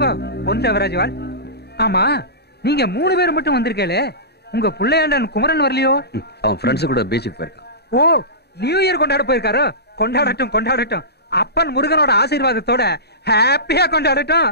வாங்க பொன் தேவராஜ்வால். ஆமா, நீங்க 3 பேர் மட்டும் வந்திருக்கே, உங்க புள்ளையாண்டன் குமரன் வரலையோ? அவன் ஃப்ரெண்ட்ஸ் கூட பீச்சுக்கு போயிருக்கான். ஓ, நியூ இயர் கொண்டாட போயிருக்காரோ? கொண்டாடட்டும் கொண்டாடட்டும். அப்பன் முருகனோட ஆசீர்வாதத்தோட ஹாப்பியா கொண்டாடட்டும்.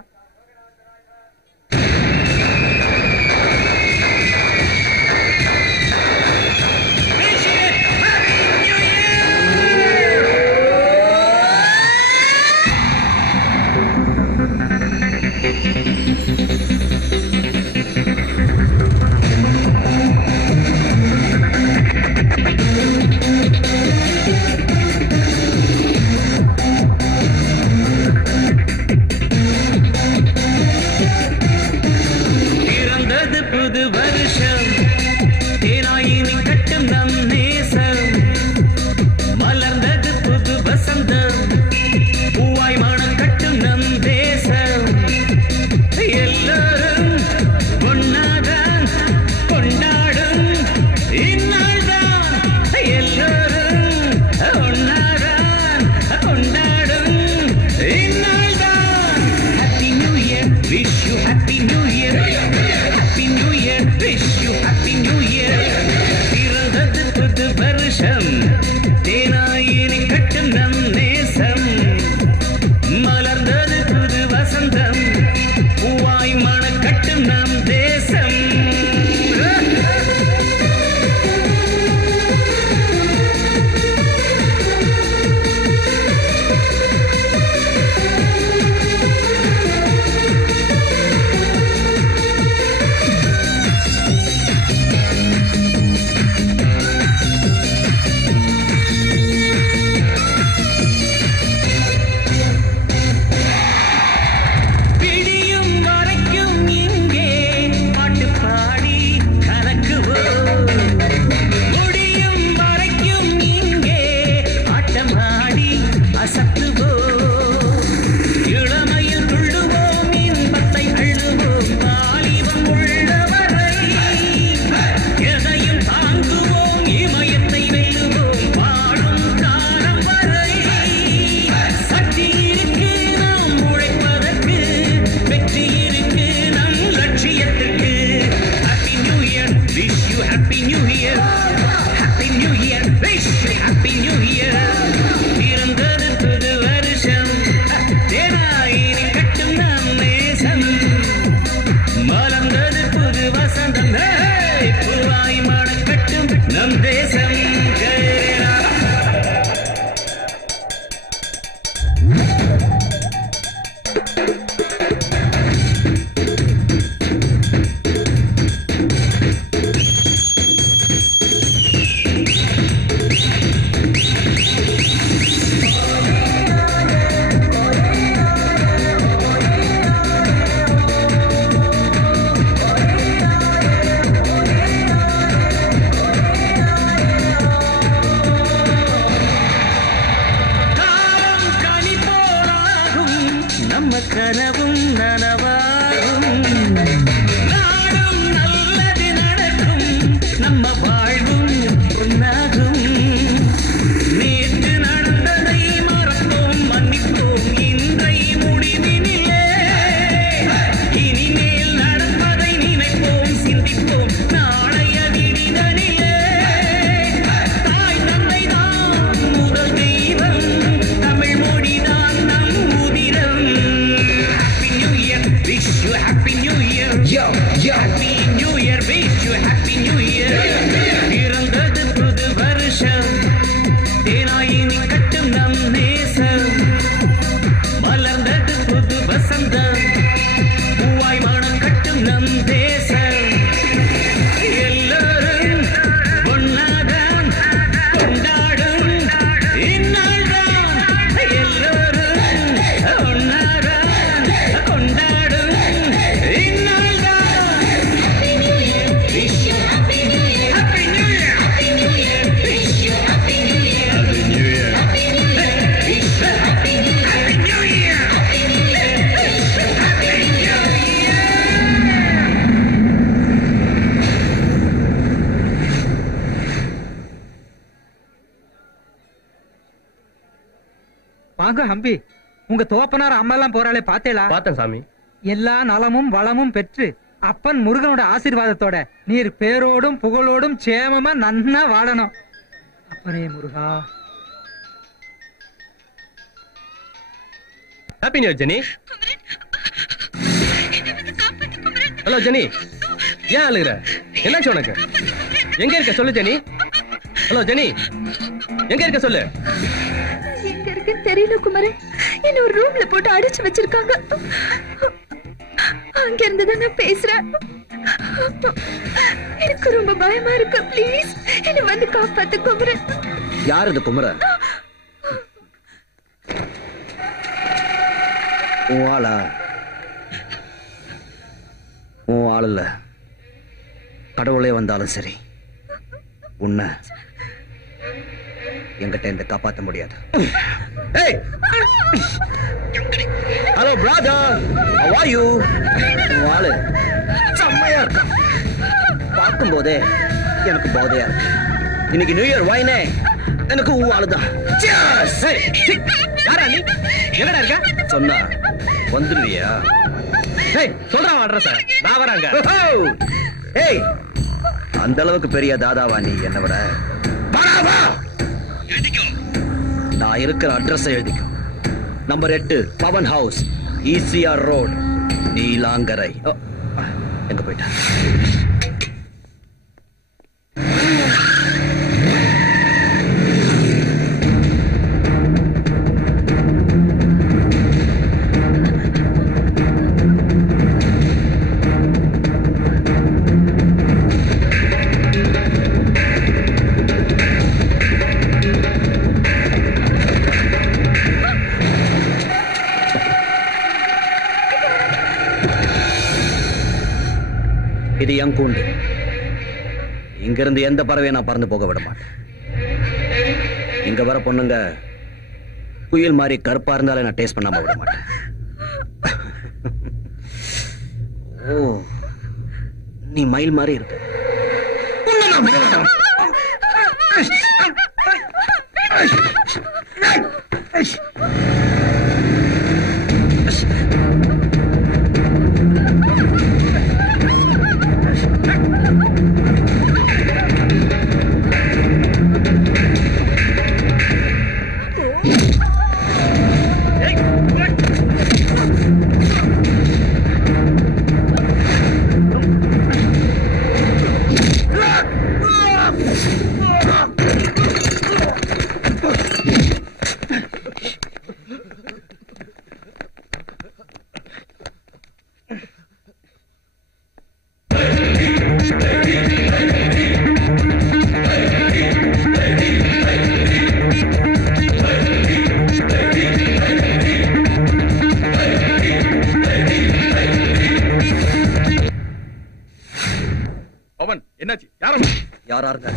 வாங்க ஹம்பி, உங்க தோப்பனார் அம்மா எல்லாம் போறாளே பாத்தேளா? பார்த்தேன் சாமி. எல்லா நலமும் வளமும் பெற்று அப்பன் முருகனோட ஆசீர்வாதத்தோட நீர் பேரோடும் புகழோடும் சேமமா நன்னா வாழணும். அப்பனே Muruga. Happy new year Jenny. Hello Jenny, ஏன் அழுகுற? என்னாச்சு உனக்கு? எங்க இருக்க சொல்லு ஜெனி. ஹலோ ஜெனி, எங்க இருக்க சொல்லு. எங்க இருக்கு தெரியல குமரன். என்ன ஒரு ரூம்ல போட்டு அடைச்சு வச்சிருக்காங்க. அங்க இருந்துதான் நான் பேசுறேன். எனக்கு ரொம்ப பயமா இருக்கு. ப்ளீஸ் என்ன வந்து காப்பாத்து குமரன். யார் இது குமரன்? உன் ஆளா? உன் ஆள் இல்ல. கடவுளே வந்தாலும் சரி உன்னை என்கிட்ட இந்த காப்பாற்ற முடியாது. Hello brother, how are you? உன் ஆளு செம்மையா இருக்கு. பார்க்கும் போதே எனக்கு போதையா இருக்கு. இன்னைக்கு நியூ இயர் வாயினே எனக்கு உன் ஆளுதான். யாரா நீ? எங்கடா இருக்க? சொன்னா வந்துருவியா? சொல்றான் அட்ரஸ். நான் வராங்க. ஏய், அந்த அளவுக்கு பெரிய தாதாவா நீ? என்ன விட நான் இருக்கிற அட்ரஸ் எழுதிக்கோ. Number 8 Bhavan house, ECR road, Neelankarai. எங்க போயிட்டா? இது என் கூண்டு. இங்கிருந்து எந்த பறவையை நான் பறந்து போக விட மாட்டேன். இங்க வர பொண்ணுங்க குயில் மாதிரி கருப்பா இருந்தாலே நான் டேஸ்ட் பண்ணாம விட மாட்டேன். ஓ, நீ மயில் மாதிரி இருக்க. என்னாச்சு? யாரா இருக்க?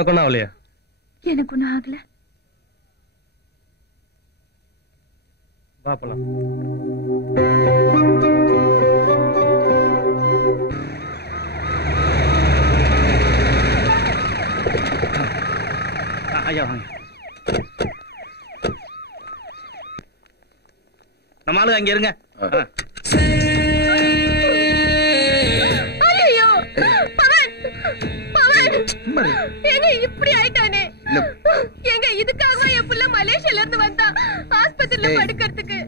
உனக்கு ஒன்றும் ஆகலையா? எனக்கு ஒன்றும் ஆகல. வா போலாம். ஐயா வாங்க. நம்ம ஆளுங்க அங்க இருங்க. ஐயோ பவன், பவன் ஏங்க இப்படி ஆயிட்டானே? ஏங்க இதுக்காக என் புள்ள மலேசியால இருந்து வந்தா ஆஸ்பத்திரியில படுக்கிறதுக்கு.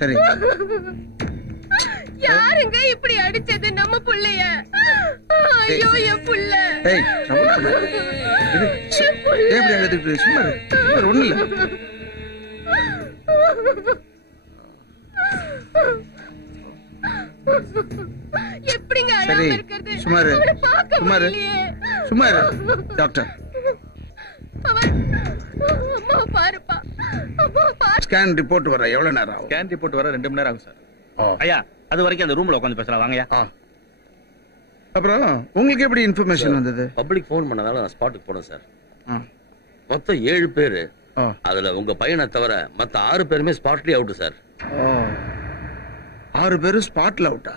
சரி. யாருங்க இப்படி அடிச்சது நம்ம புள்ளைய? ஐயோ என் புள்ள. ஏய் எப்படி அழுதுட்டு சும்மா ஒண்ணு இல்ல. எப்படிங்க சரி அழாம இருக்கிறது? சுமாரு அவனை பார்க்க சுமாரு முடியலையே. சுமாரு டாக்டர் அவன் அம்மா பாருப்பா, அம்மா பாரு. ஸ்கேன் ரிப்போர்ட் வர எவ்வளவு நேரம் ஆகும்? ஸ்கேன் ரிப்போர்ட் வர 2 மணி நேரம் ஆகும் சார். ஐயா அது வரைக்கும் அந்த ரூம்ல உட்காந்து பேசலாம் வாங்கயா. அப்புறம் உங்களுக்கு எப்படி இன்ஃபர்மேஷன் வந்தது? பப்ளிக் ஃபோன் பண்ணதால நான் ஸ்பாட்டுக்கு போனேன் சார். மொத்தம் 7 பேரு. அதுல உங்க பையனை தவிர மத்த 6 பேருமே ஸ்பாட்லயே அவுட் சார். 6 பேரும் ஸ்பாட்ல அவுட்டா?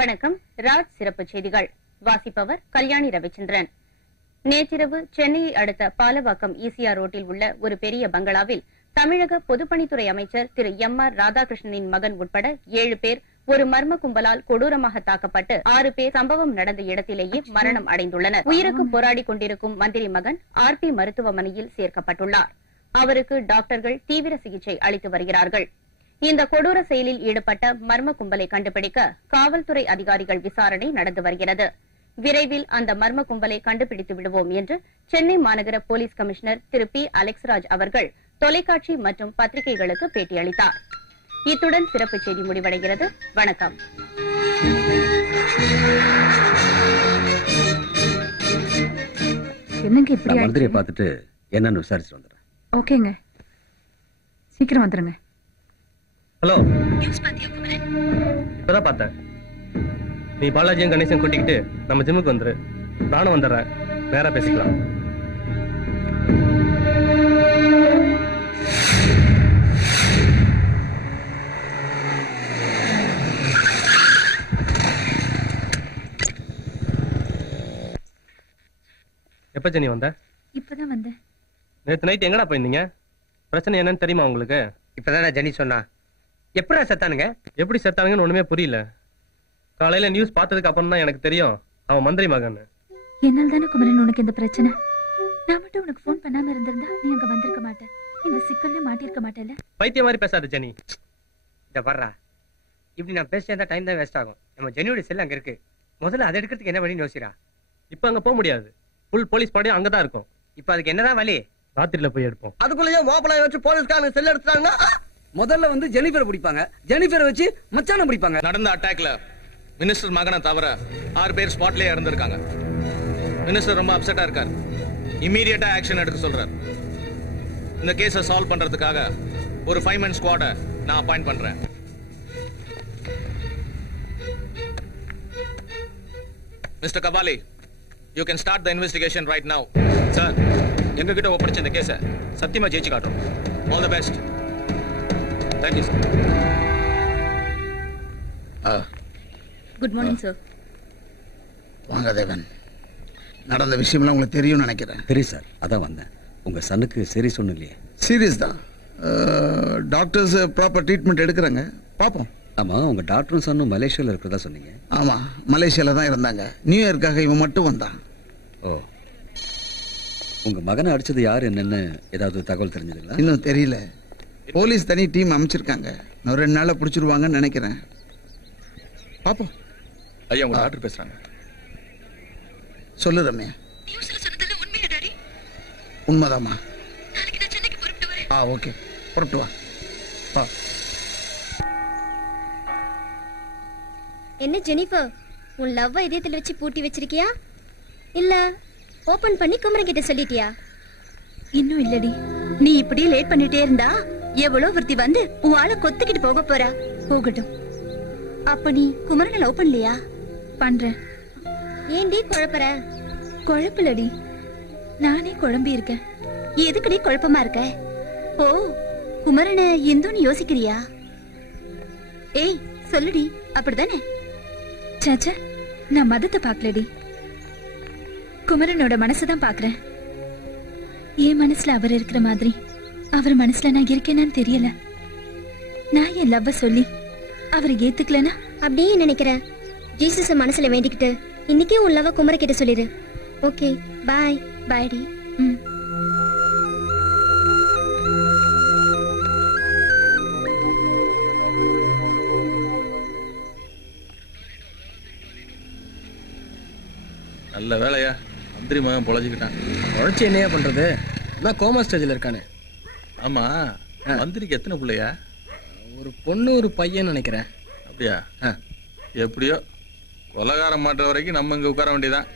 வணக்கம். ராஜ் சிறப்பு செய்திகள் வாசிப்பவர் கல்யாணி ரவிச்சந்திரன். நேற்றிரவு சென்னையை அடுத்த பாலவாக்கம் ஈசிஆர் ரோட்டில் உள்ள ஒரு பெரிய பங்களாவில் தமிழக பொதுப்பணித்துறை அமைச்சர் திரு எம்.ஆர். ராதாகிருஷ்ணனின் மகன் உட்பட 7 பேர் ஒரு மர்ம கும்பலால் கொடூரமாக தாக்கப்பட்டு 6 பேர் சம்பவம் நடந்த இடத்திலேயே மரணம் அடைந்துள்ளனர். உயிருக்கு போராடி கொண்டிருக்கும் மந்திரி மகன் RP மருத்துவமனையில் சேர்க்கப்பட்டுள்ளார். அவருக்கு டாக்டர்கள் தீவிர சிகிச்சை அளித்து வருகிறார்கள். இந்த கொடூர செயலில் ஈடுபட்ட மர்ம கும்பலை கண்டுபிடிக்க காவல்துறை அதிகாரிகள் விசாரணை நடந்து வருகிறது. விரைவில் அந்த மர்ம கும்பலை கண்டுபிடித்து விடுவோம் என்று சென்னை மாநகர போலீஸ் கமிஷனர் திரு P. அலெக்ஸ்ராஜ் அவர்கள் தொலைக்காட்சி மற்றும் பத்திரிகைகளுக்கு பேட்டியளித்தார். இத்துடன் சிறப்பு செய்தி முடிவடைகிறது. வணக்கம். என்னங்க இப்படி மந்திரியை பார்த்துட்டு என்னன்னு விசாரிச்சு வந்துடுறேன். ஓகேங்க, சீக்கிரம் வந்துருங்க. ஹலோ, இப்பதான் பார்த்தேன். நீ பாலாஜியும் கணேசன் கூட்டிக்கிட்டு நம்ம ஜிம்முக்கு வந்துரு. நானும் வந்துடுறேன். நேரா பேசிக்கலாம். எப்ப ஜெனி வந்த? இப்பதான் வந்தேன். நேத்து நைட் எங்கடா போயிருந்தீங்க? பிரச்சனை என்னன்னு தெரியுமா உங்களுக்கு? இப்பதான் ஜெனி சொன்னா. எப்படா செத்தானுங்க? எப்படி செத்தானுங்கன்னு ஒண்ணுமே புரியல. காலையில நியூஸ் பார்த்ததுக்கு அப்புறம் தான் எனக்கு தெரியும் அவன் மந்திரி மகன். என்னால் தானே குமரன் உனக்கு இந்த பிரச்சனை. நான் மட்டும் உனக்கு போன் பண்ணாம இருந்திருந்தா நீ அங்க வந்திருக்க மாட்டேன். இந்த சிக்கல்ல மாட்டிருக்க மாட்டேல்ல. பைத்திய மாதிரி பேசாத ஜெனி. இத வர்றா, இப்படி நான் பேசிட்டா டைம் தான் வேஸ்ட் ஆகும். நம்ம ஜெனியோட செல் அங்க இருக்கு. முதல்ல அதை எடுக்கிறதுக்கு என்ன வழி யோசிக்கிறா? இப்ப அங்க போக முடியாது. ஃபுல் போலீஸ் படையும் அங்கதான் இருக்கும். இப்ப அதுக்கு என்னதான் வழி? ராத்திரில போய் எடுப்போம். அதுக்குள்ளேயே ஓப்பனாய் வச்சு போலீஸ்காரங்க செல் எடுத்துட்டாங்கன்னா முதல்ல வந்து ஜெனிஃபரை பிடிப்பாங்க. ஜெனிஃபரை வச்சு மச்சான பிடிப்பாங்க. நடந்த அட்டாக்ல மினிஸ்டர் மகனை தவிர 6 பேர் ஸ்பாட்லயே இறந்திருக்காங்க. மினிஸ்டர் ரொம்ப அப்செட்டா இருக்கார். இமீடியட்டா ஆக்ஷன் எடுக்க சொல்றார். இந்த கேஸை சால்வ் பண்றதுக்காக ஒரு 5 man ஸ்குவாட நான் அப்பாயிண்ட் பண்றேன். Mister Kabali, you can start the investigation right now. Sir, எங்க கிட்ட ஒப்படைச்ச இந்த கேஸை சத்தியமா ஜெயிச்சு காட்டுறோம். All the best. Thank you sir. Good morning sir. வாங்க தேவன். நடந்த விஷயம்லாம் உங்களுக்கு தெரியும்னு நினைக்கிறேன். தெரியும் சார், அதான் வந்தேன். உங்க சனுக்கு சீரியஸ் ஒன்றும் இல்லையே? சீரியஸ் தான். டாக்டர்ஸ் ப்ராப்பர் ட்ரீட்மெண்ட் எடுக்கிறாங்க. பார்ப்போம். ஆமா, உங்க டாக்டரும் சன்னும் மலேசியால இருக்கிறதா சொன்னீங்க. ஆமா, மலேசியால தான் இருந்தாங்க. நியூ இயர்க்காக இவன் மட்டும் வந்தான். ஓ, உங்க மகனை அடிச்சது யாரு என்னன்னு ஏதாவது தகவல் தெரிஞ்சதுங்களா? இன்னும் தெரியல. போலீஸ் தனி டீம் அமைச்சிருக்காங்க. இன்னும் 2 நாள்ல பிடிச்சிருவாங்கன்னு நினைக்கிறேன். பாப்போம். ஐயா, உங்க டாக்டர் பேசுறாங்க. சொல்லு ரம்யா. உண்மைதாமா? ஓகே, புறப்பட்டு வா. என்ன ஜெனிஃபர், உன் லவ்வ இதயத்துல வச்சு பூட்டி வச்சிருக்கியா இல்ல ஓபன் பண்ணி குமரன் கிட்ட சொல்லிட்டியா? இன்னும் இல்லடி. நீ இப்படியே லேட் பண்ணிட்டே இருந்தா எவ்வளவு ஒருத்தி வந்து உன் ஆளை கொத்திக்கிட்டு போக போறா. போகட்டும். அப்ப நீ குமரனை லவ் பண்ணலையா? பண்றேன். ஏன்டி குழப்பற? குழப்பலடி, நானே குழம்பி இருக்கேன். எதுக்குடி குழப்பமா இருக்க? ஓ, குமரனை இந்துன்னு யோசிக்கிறியா? ஏய் சொல்லுடி, அப்படிதானே? சாச்சா, நான் மதத்தை பாக்கலடி, குமரனோட மனசுதான் பாக்குறேன். என் மனசுல அவர் இருக்கிற மாதிரி அவர் மனசுல நான் இருக்கேனான்னு தெரியல. நான் என் லவ்வ சொல்லி அவரை ஏத்துக்கலனா அப்படியே நினைக்கிற. ஜீசஸ மனசுல வேண்டிக்கிட்டு இன்னைக்கே உன் லவ்வ குமர கிட்ட சொல்லிடு. ஓகே, பாய். பாய்டி. நல்ல வேலையா, மந்திரி மகன் பொழைச்சிக்கிட்டான். உழைச்சி என்னையா பண்றது? அதான் கோமா ஸ்டேஜ்ல இருக்கானே. ஆமா, மந்திரிக்கு எத்தனை பிள்ளையா? ஒரு பொண்ணு ஒரு பையன் நினைக்கிறேன். அப்படியா? எப்படியோ கொலகாரம் மாட்டுற வரைக்கும் நம்ம இங்க உட்கார வேண்டியதான்.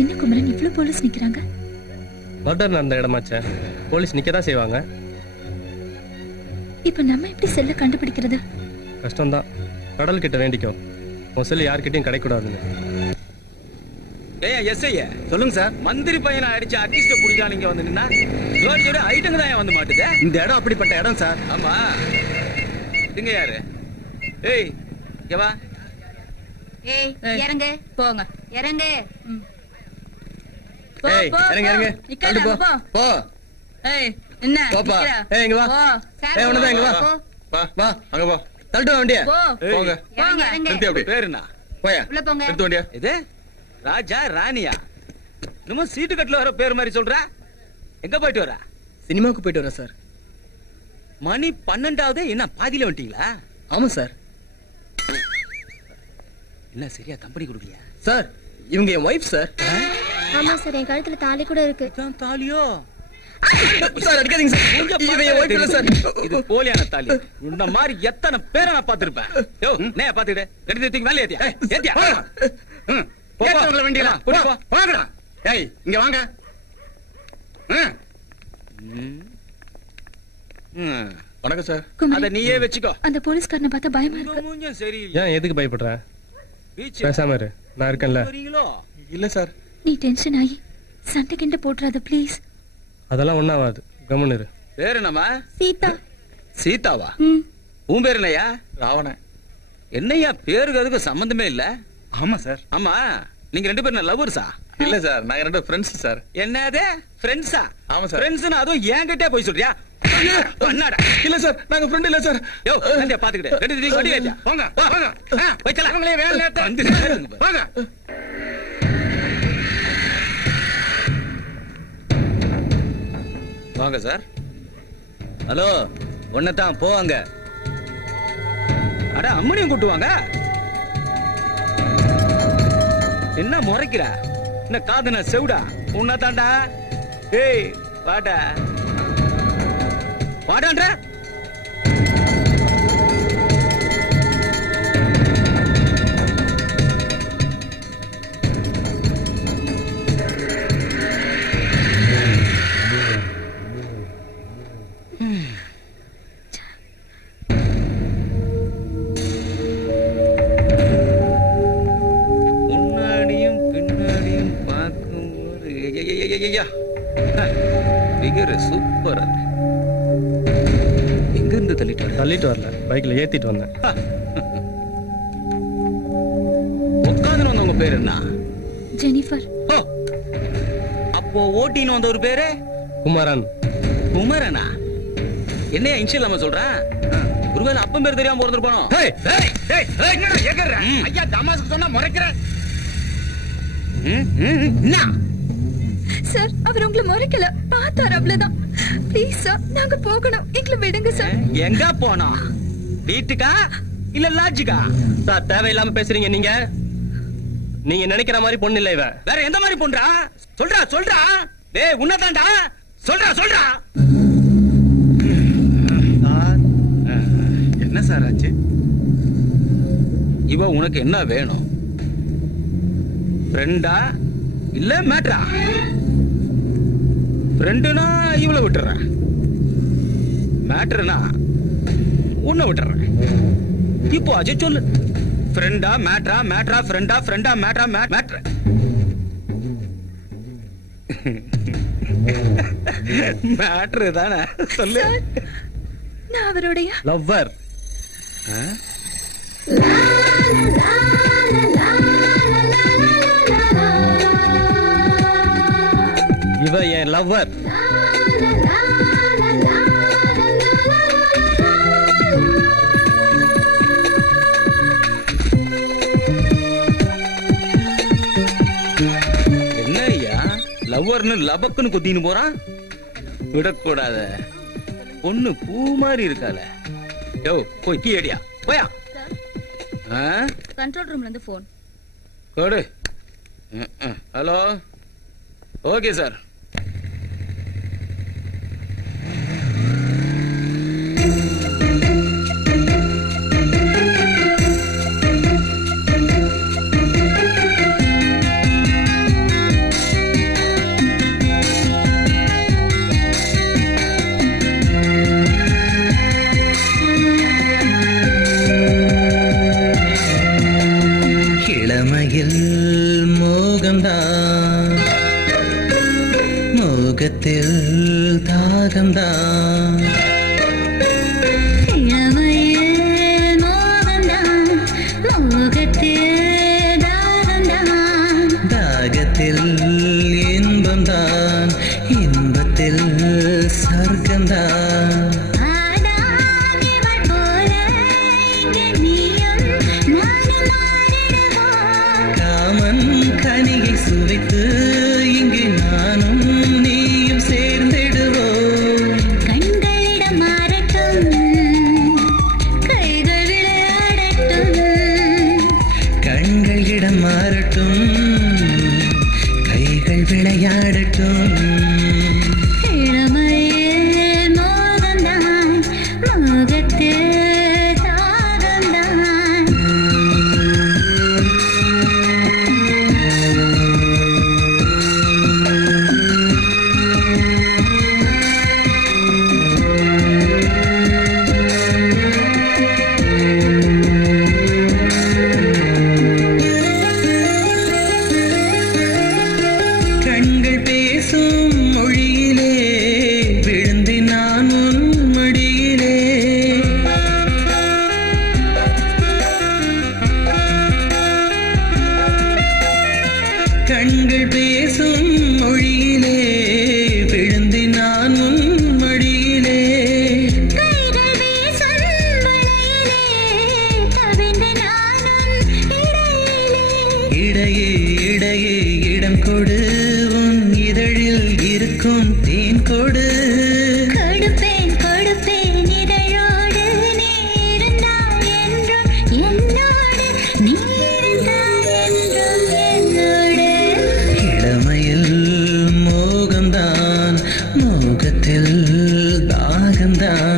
என்ன குமரன், இவ்வளவு போலீஸ் நிக்கிறாங்க? மர்டர் நடந்த இடமாச்சே, போலீஸ் நிக்கதான் செய்வாங்க. இப்ப நம்ம எப்படி செல்ல கண்டுபிடிக்கிறது? கஷ்டம்தான். கடல் கிட்ட வேண்டிக்கோ, உன் செல்லு யார்கிட்டயும் கிடைக்கூடாதுன்னு. சொல்லுங்க சார். மந்திரி பையனை அடிச்சு அட்லீஸ்ட் புடிச்சா நீங்க வந்து நின்னா ஐட்டங்க தான் வந்து மாட்டுது. இந்த இடம் அப்படிப்பட்ட இடம் சார். ஆமா, இங்க யாரு? ஏய் இங்க வா. ஏய் இறங்க, போங்க, இறங்க. ஏய் இறங்க இறங்க, தள்ளு போ போ. ஏய் என்ன போப்பா. ஏய் இங்க வா. ஏய் ஒண்ணுதான், இங்க வா வா வா, அங்க போ. தள்ளிட்டு வா வண்டியா. போங்க, போங்க, நிறுத்தி அப்படி. பேர் என்ன? போயா, உள்ள போங்க. நிறுத்த வண்டியா. இது ராஜா ராணியா? நம்ம சீட்டு கட்டுல வர பேர் மாதிரி சொல்ற. எங்க போயிட்டு வர? சினிமாவுக்கு போயிட்டு வரேன் சார். மணி 12ஆவது, என்ன பாதியில வந்துட்டீங்களா? ஆமா சார். என்ன சரியா கம்பெனி கொடுக்கலையா? சார் இவங்க என் ஒய்ஃப் சார். ஆமா சார், என் கழுத்துல தாலி கூட இருக்கு. தாலியோ? சார் அடிக்காதீங்க சார், இவன் என் ஒய்ஃப் இல்ல சார். இது போலியான தாலி. இந்த மாதிரி எத்தனை பேரை நான் பாத்துருப்பேன். யோ நே பாத்துக்கிட்டு ரெண்டு தூக்கி மேல ஏத்தியா? ஏத்தியா? ஏத்தவங்கள வேண்டியலாம். வாங்கடா. ஏய் இங்க வாங்க. வணக்கம் சார். அத நீயே வெச்சுக்கோ. அந்த போலீஸ்காரனை பார்த்தா பயமா இருக்கு. மூஞ்சம் சரி. ஏன் எதுக்கு பயப்படுற? பீச் பேசாம இரு, நான் இருக்கேன்ல. வரீங்களோ? இல்ல சார். நீ டென்ஷன் ஆகி சண்டை கிண்ட போட்டுறாத ப்ளீஸ். அதெல்லாம் ஒண்ணாவாது, கம்முன்னு இரு. பேர் என்னம்மா? சீதா. சீதாவா? உன் பேர் என்னையா? ராவணன். என்னையா பேருக்கு அதுக்கு சம்பந்தமே இல்ல. ஆமா சார். ஆமா, நீங்க ரெண்டு பேரும் லவ்வர்ஸா? இல்ல சார், நாங்க ரெண்டு ஃப்ரெண்ட்ஸ் சார். என்னது ஃப்ரெண்ட்ஸா? ஆமா சார். ஃப்ரெண்ட்ஸ்னா அதுவும் என்கிட்டே போய் சொல்றியா? பண்ணாடா. இல்ல சார், நாங்க ஃப்ரெண்ட் இல்ல சார். யோ நந்தியா பாத்துக்கிட்டு ரெண்டு தூக்கி வண்டி ஏத்தியா? போங்க போங்க. போய்ச்சல. அவங்களே வேலை நேரத்தை போங்க. வாங்க சார். ஹலோ, ஒன்னதான் போவாங்க. அட அம்மனியும் கூட்டுவாங்க. என்ன முறைக்கிற? என்ன காதுன செவுடா? உன்னதாண்டா. ஏய் வாடா வாடான்ற. முன்னாடியும் பின்னாடியும் பார்க்கும்போது சூப்பர். எங்க இருந்து தள்ளிட்டு வரல, பைக்ல ஏத்திட்டு வந்தேன். உட்காந்து வந்தவங்க பேர் என்ன? ஜெனிஃபர். அப்போ ஓட்டின்னு வந்த ஒரு பேரு குமரன். குமரனா? என்னையா இன்ஷியல் நம்ம சொல்றேன்? ஒருவேளை அப்பன் பேர் தெரியாம பிறந்திருப்பானோ? ஐயா தமாசுக்கு சொன்னா முறைக்கிறேன். சார் அவர் உங்களை முறைக்கல, பார்த்தார் அவ்வளவுதான். ப்ளீஸ் சார், நாங்க போகணும், எங்களை விடுங்க சார். எங்க போனோம்? வீட்டுக்கா இல்ல லாட்ஜுக்கா? சார் தேவையில்லாம பேசுறீங்க நீங்க. நீங்க நினைக்கிற மாதிரி பொண்ணு இல்ல இவ. வேற எந்த மாதிரி பொண்ணா? சொல்றா சொல்றா. டேய் உன்னதான்டா. சொல்றா சொல்றா. என்ன சார் ஆச்சு? இவ உனக்கு என்ன வேணும்? ஃப்ரெண்டா இல்ல மேட்ரா? ஃப்ரெண்டுனா இவளை விட்டுறேன். மேட்ருனா உன்னை விட்டுறேன். இப்போ அஜய் சொல்லு, ஃப்ரெண்டா மேட்ரா, மேட்ரா ஃப்ரெண்டா, ஃப்ரெண்டா மேட்ரா, மேட்ரா மேட்ரு தானே சொல்லு. நான் அவருடைய லவ்வர். இவ என் லவ்வர். என்ன ஐயா லவ்வர்னு லபக்குன்னு குத்தின்னு போறான்? விடக்கூடாத. பொண்ணு பூ மாதிரி இருக்கால. யோ போய் கீ அடியா போயா. கண்ட்ரோல் ரூம்ல இருந்து போன் கொடு. ஹலோ. Okay sir. மோகத்தில் தாகம்தான், தாகத்தில் இன்பம்தான், இன்பத்தில் சொர்க்கம்தான். காமன் கனியை சுவைத்து இங்கு நானும் நீயும் சேர்ந்திடுவோம். கண்களிடம் மாறட்டும், கைகள் விளையாடட்டும். கண்களிடம் மாறட்டும், கைகள் விளையாடட்டும். இளமையில் மோகம்தான், மோகத்தில் கண்கள் பேசும் மொழியிலே விழுந்து நானும் மடியிலே. கைகள் வீசும் வலையிலே கவிழ்ந்து நானும் இடையே. இடையே இடம் கொடு, உன் இதழில் இருக்கும் தேன் கொடு. கொடுப்பேன் கொடுப்பேன் இதழோடு, நீ இருந்தால் என்றும் என்னோடு, நீ இருந்தால் என்றும் என்னோடு. இளமையில் மோகம்தான், மோகத்தில் தாகம்தான்.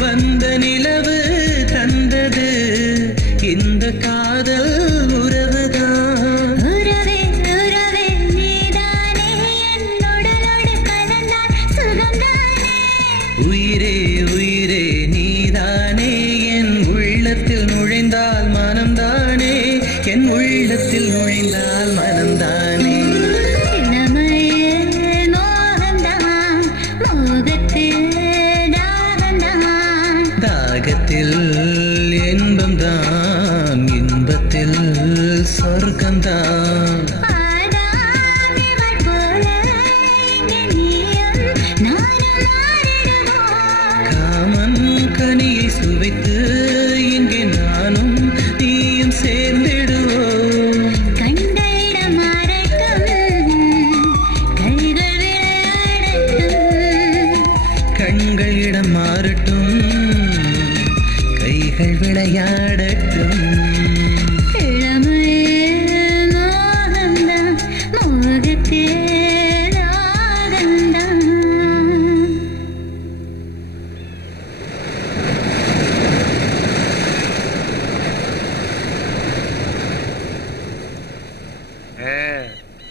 வந்த நிலவு தந்தது இந்த காதல் உறவுதான். உறவே உறவே நீதானே, என் உடலோடு கலந்தால் சுகம்தானே. உயிரே உயிரே நீதானே, என் உள்ளத்தில் நுழைந்தால் மனம்தானே, என் உள்ளத்தில் நுழைந்தால் மனம்தானே. இளமையில் மோகம்தான், மோகத்தில் தாகத்தில் இன்பம்தான், இன்பத்தில் சொர்க்கம்தான். காமன் கனியை சுவைத்து இங்கே நானும் நீயும் சேர்ந்திடுவோம். கண்கள் விளையாடட்டும்.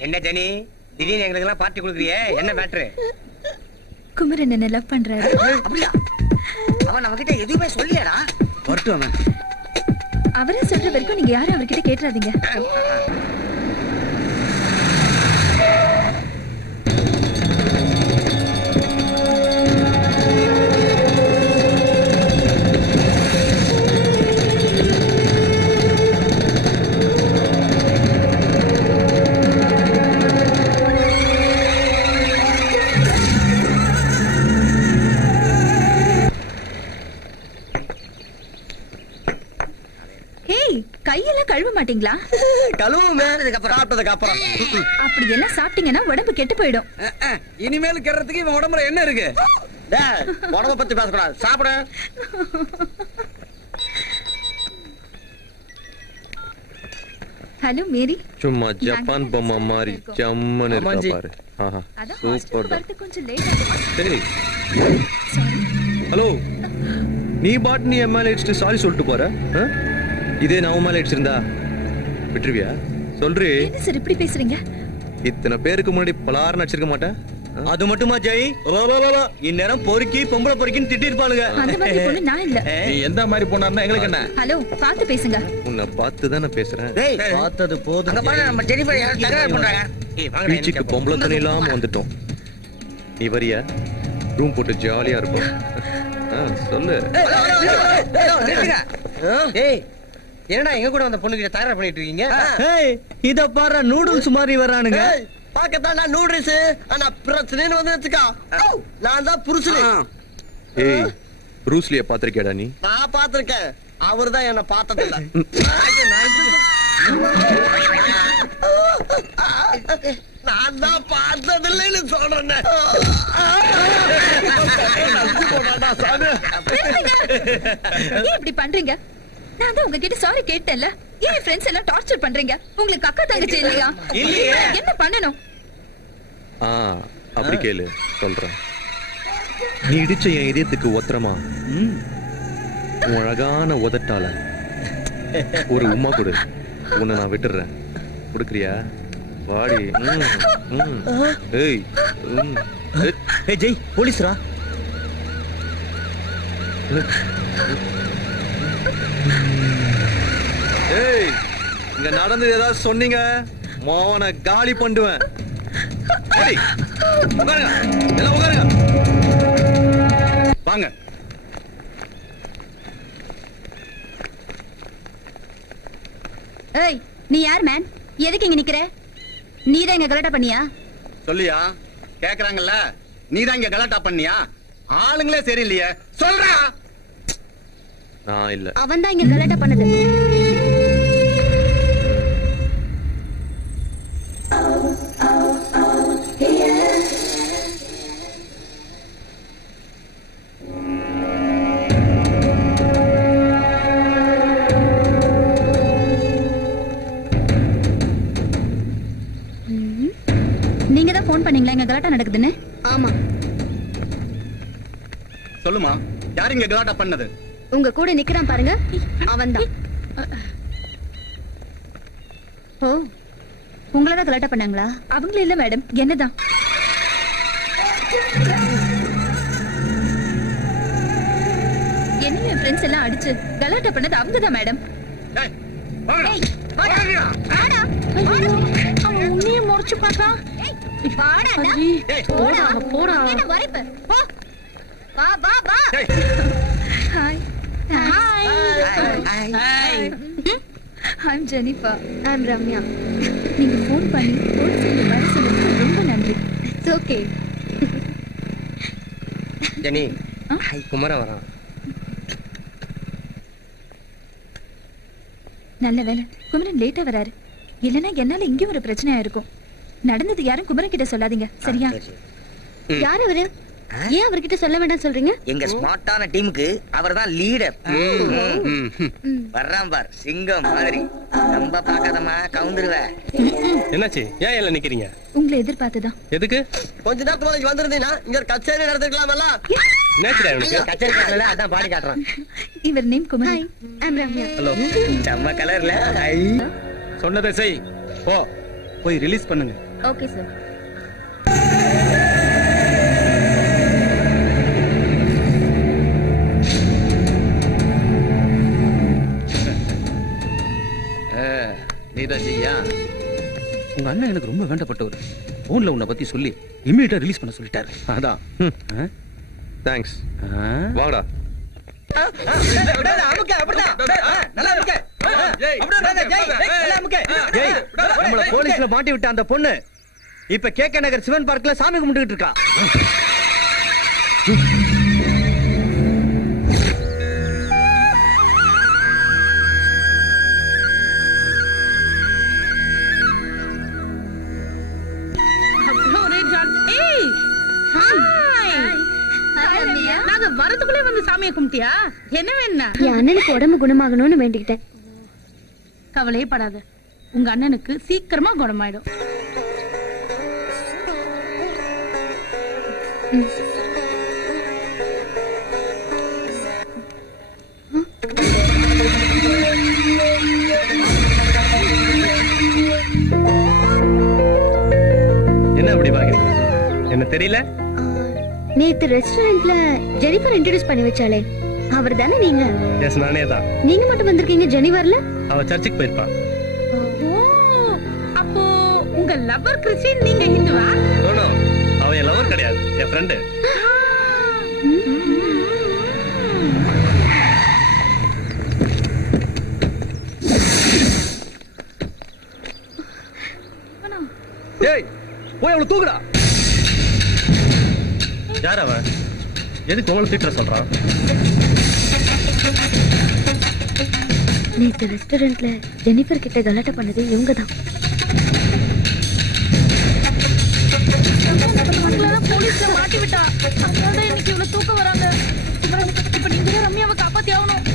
என்ன ஜெனி, திடீர்னு எங்களுக்கு எல்லாம் பார்ட்டி கொடுக்குறியே, என்ன மேட்ரு? குமரன் என்ன லவ் பண்றாரு. அப்படியா? அவன் நம்ம கிட்ட எதுவுமே சொல்லியாடா? வரட்டும் அவன். அவரே சொல்ற வரைக்கும் நீங்க யாரும் அவர்கிட்ட கேட்டுறாதீங்க. கையெல்லாம் கழுவ மாட்டீங்களா? கழுவுமே, சாப்பிட்டதுக்கு அப்புறம். அப்படி எல்லாம் சாப்பிட்டீங்கன்னா உடம்பு கெட்டு போயிடும். இனிமேல் கெடுறதுக்கு இவன் உடம்புல என்ன இருக்கு? உடம்ப பத்தி பேசக்கூடாது, சாப்பிட. Hello Mary. சும்மா ஜப்பான் பொம்மை மாதிரி ஜம்மன் இருக்கா பாரு. சூப்பர். கொஞ்சம் லேட் ஆகும். சரி. ஹலோ, நீ பாட்டு நீ எம்எல்ஏ அடிச்சுட்டு சாரி சொல்லிட்டு போற. இதே நான் மேல அடிச்சிருந்தா விட்டுருவியா? சொல்றி. என்ன சார் இப்படி பேசுறீங்க? இத்தனை பேருக்கு முன்னாடி பலாரம் அடிச்சிருக்க மாட்டேன். அது மட்டுமா ஜெய்? இந்நேரம் பொறுக்கி பொம்பளை பொறுக்கின்னு திட்டிருப்பாளுங்க. அந்த மாதிரி பொண்ணு நான் இல்ல. நீ எந்த மாதிரி பொண்ணா எங்களுக்கு என்ன? ஹலோ, பார்த்து பேசுங்க. உன்னை பார்த்து தான் நான் பேசுறேன். பார்த்தது போதும். நம்ம ஜெனிஃபர் யாரும் தகராறு பண்றாங்க. பீச்சுக்கு பொம்பளை தண்ணி இல்லாம வந்துட்டோம். நீ வரியா? ரூம் போட்டு ஜாலியா இருக்கும். சொல்லு. என்னடா எங்க கூட அந்த பொண்ணுகிட்ட தயாரா பண்ணிட்டு இருக்கீங்க? இத பாரு, நூடுல்ஸ் மாதிரி வரானுங்க. பாக்கத்தான் நான் நூடுல்ஸ், ஆனா பிரச்சனைன்னு வந்து வச்சுக்கா, நான் தான் புருஷன். ஏய், ப்ரூஸ்லிய பாத்திருக்கேடா நீ? நான் பாத்திருக்கேன், அவர் தான் என்ன பார்த்தது இல்ல. நான் தான் பார்த்தது இல்லைன்னு சொல்றேன். ஏன் இப்படி பண்றீங்க? நான் தான் உங்ககிட்ட சாரி கேட்டேன்ல. ஏன் ஃப்ரெண்ட்ஸ் எல்லாம் டார்ச்சர் பண்றீங்க? உங்களுக்கு அக்கா தங்கச்சி இல்லையா? என்ன பண்ணணும்? அப்படி கேளு, சொல்றேன். நீ இடிச்ச என் இதயத்துக்கு ஒத்தரமா உன் அழகான உதட்டால ஒரு உம்மா கொடு. உன்னை நான் விட்டுறேன். கொடுக்குறியா? வாடி. ஏய், ஜெய், போலீஸ்ரா. ஏய், இங்க நடந்தது ஏதாவது சொன்னீங்க மோவனை காலி பண்ணுவேன். எல்லாம் உட்காருங்க. வாங்க. ஏய், நீ யார் மேன்? எதுக்கு இங்க நிக்கிற? நீ தான் இங்க கலாட்டா பண்ணியா? சொல்லியா? கேக்குறாங்கல்ல, நீ தான் இங்க கலாட்டா பண்ணியா? ஆளுங்களே சரியில்லையே, சொல்றா. நான் இல்ல. அவன் தான் இங்க கலாட்டா பண்ணது. நீங்க தான் போன் பண்ணீங்களா இங்க கலாட்டா நடக்குதுன்னு? ஆமா. சொல்லுமா, யார் இங்க கலாட்டா பண்ணது? உங்க கூட நிக்கிறான் பாருங்க, அவன்தான். ஓ, உங்களதான் கலாட்டா பண்ணாங்களா? அவங்கள இல்ல மேடம், என்னதான். என்ன என் ஃப்ரெண்ட்ஸ் எல்லாம் அடிச்சு கலாட்டா பண்ணது அவங்கதான் மேடம். அவன் உன்னையே முறைச்சு பார்த்தான். Hi. I'm Jennifer. I'm Ramya. நீங்க ஃபோன் பண்ணி போலீஸ்ல வர சொன்னதுக்கு ரொம்ப நன்றி. It's okay. Jenny, hi, Kumaran வரான். நல்ல வேலை குமரன் லேட்டா வராரு. இல்லனா என்னால இங்க ஒரு பிரச்சனையா இருக்கும். நடந்தது யாரும் குமரன் கிட்ட சொல்லாதீங்க, சரியா? யார் அவரு? ஏன் அவர்கிட்ட சொல்ல வேண்டாம் சொல்றீங்க? எங்க ஸ்மார்ட்டான டீமுக்கு அவர்தான் லீடர். வர்றான் பார் சிங்கம் மாதிரி. ரொம்ப பாக்காதமா கவுந்துருவ. என்னாச்சு? ஏன் எல்லாம் நிக்கிறீங்க? உங்களை எதிர்பார்த்துதான். எதுக்கு? கொஞ்ச நேரத்துக்கு முன்னாடி வந்திருந்தீங்கன்னா இங்க கச்சேரி நடந்துக்கலாமல்ல. என்னாச்சுடா இவனுக்கு? கச்சேரி காட்டல அதான் பாடி காட்டுறான். இவர் name Kumar. I'm Ramya. Hello. செம்ம கலர்ல. சொன்னதை செய். போ போய் ரிலீஸ் பண்ணுங்க. Okay sir. நீதான் செய்யா? உங்க அண்ணன் எனக்கு ரொம்ப வேண்டப்பட்டவர். போன்ல உன்னை பத்தி சொல்லி இம்மீடியட்டா ரிலீஸ் பண்ண சொல்லிட்டாரு. அதான். தேங்க்ஸ். வாடா. நம்மள போலீஸ்ல மாட்டி விட்ட அந்த பொண்ணு இப்ப கேக்க நகர் சிவன் பார்க்ல சாமி கும்பிட்டுக்கிட்டு இருக்கா. நாங்க வரதுக்குள்ளே வந்து சாமியை கும்பிட்டியா? என்ன வேணா? என் அண்ணனுக்கு உடம்பு குணமாகணும்னு வேண்டிக்கிட்டேன். கவலையே படாத, உங்க அண்ணனுக்கு சீக்கிரமா குணமாயிடும். என்ன அப்படி பாக்குறீங்க? என்ன தெரியல? நேத்து ரெஸ்டாரண்ட்ல ஜெனிஃபர் இன்ட்ரோடியூஸ் பண்ணி வச்சாலே அவர் தானே நீங்க? எஸ், நானே தான். நீங்க மட்டும் வந்திருக்கீங்க, ஜெனி வரல? அவ சர்ச்சுக்கு போயிருப்பா. அப்போ உங்க லவர் கிறிஸ்டியன், நீங்க ஹிந்துவா? நோ, அவ என் லவர் கிடையாது, என் ஃப்ரெண்டு. ஏய், போய் அவளை தூக்குடா. யார் அவன்? எதுக்கு உங்களை திட்டுற சொல்றான்? நேத்து ரெஸ்டாரண்ட்ல ஜெனிஃபர் கிட்ட கலாட்டா பண்ணது இவங்க தான். போலீஸ்ல மாட்டி விட்டா, அதனால இன்னைக்கு இவ்வளவு தூக்கம் வராங்க. இப்ப நீங்க ரம்யாவை காப்பாத்தி ஆகணும்.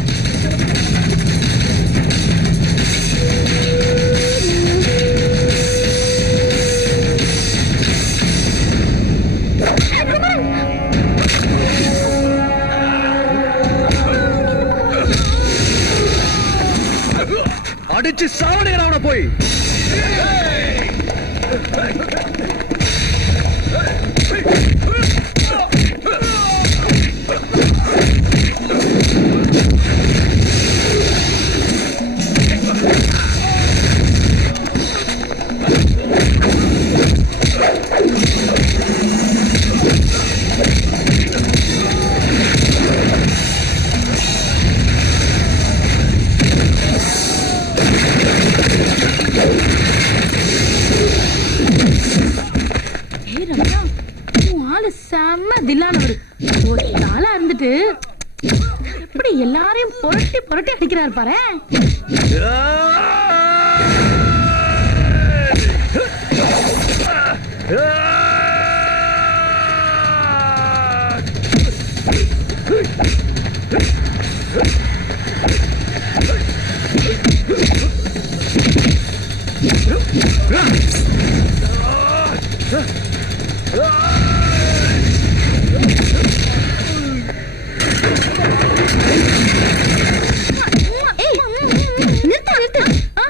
அடிச்சு சாவடிக்கிற அவனை போய். செம்ம தில்லானவர். ஒரு நாளா இருந்துட்டு எப்படி எல்லாரையும் புரட்டி புரட்டி அடிக்கிறாரு பாரு.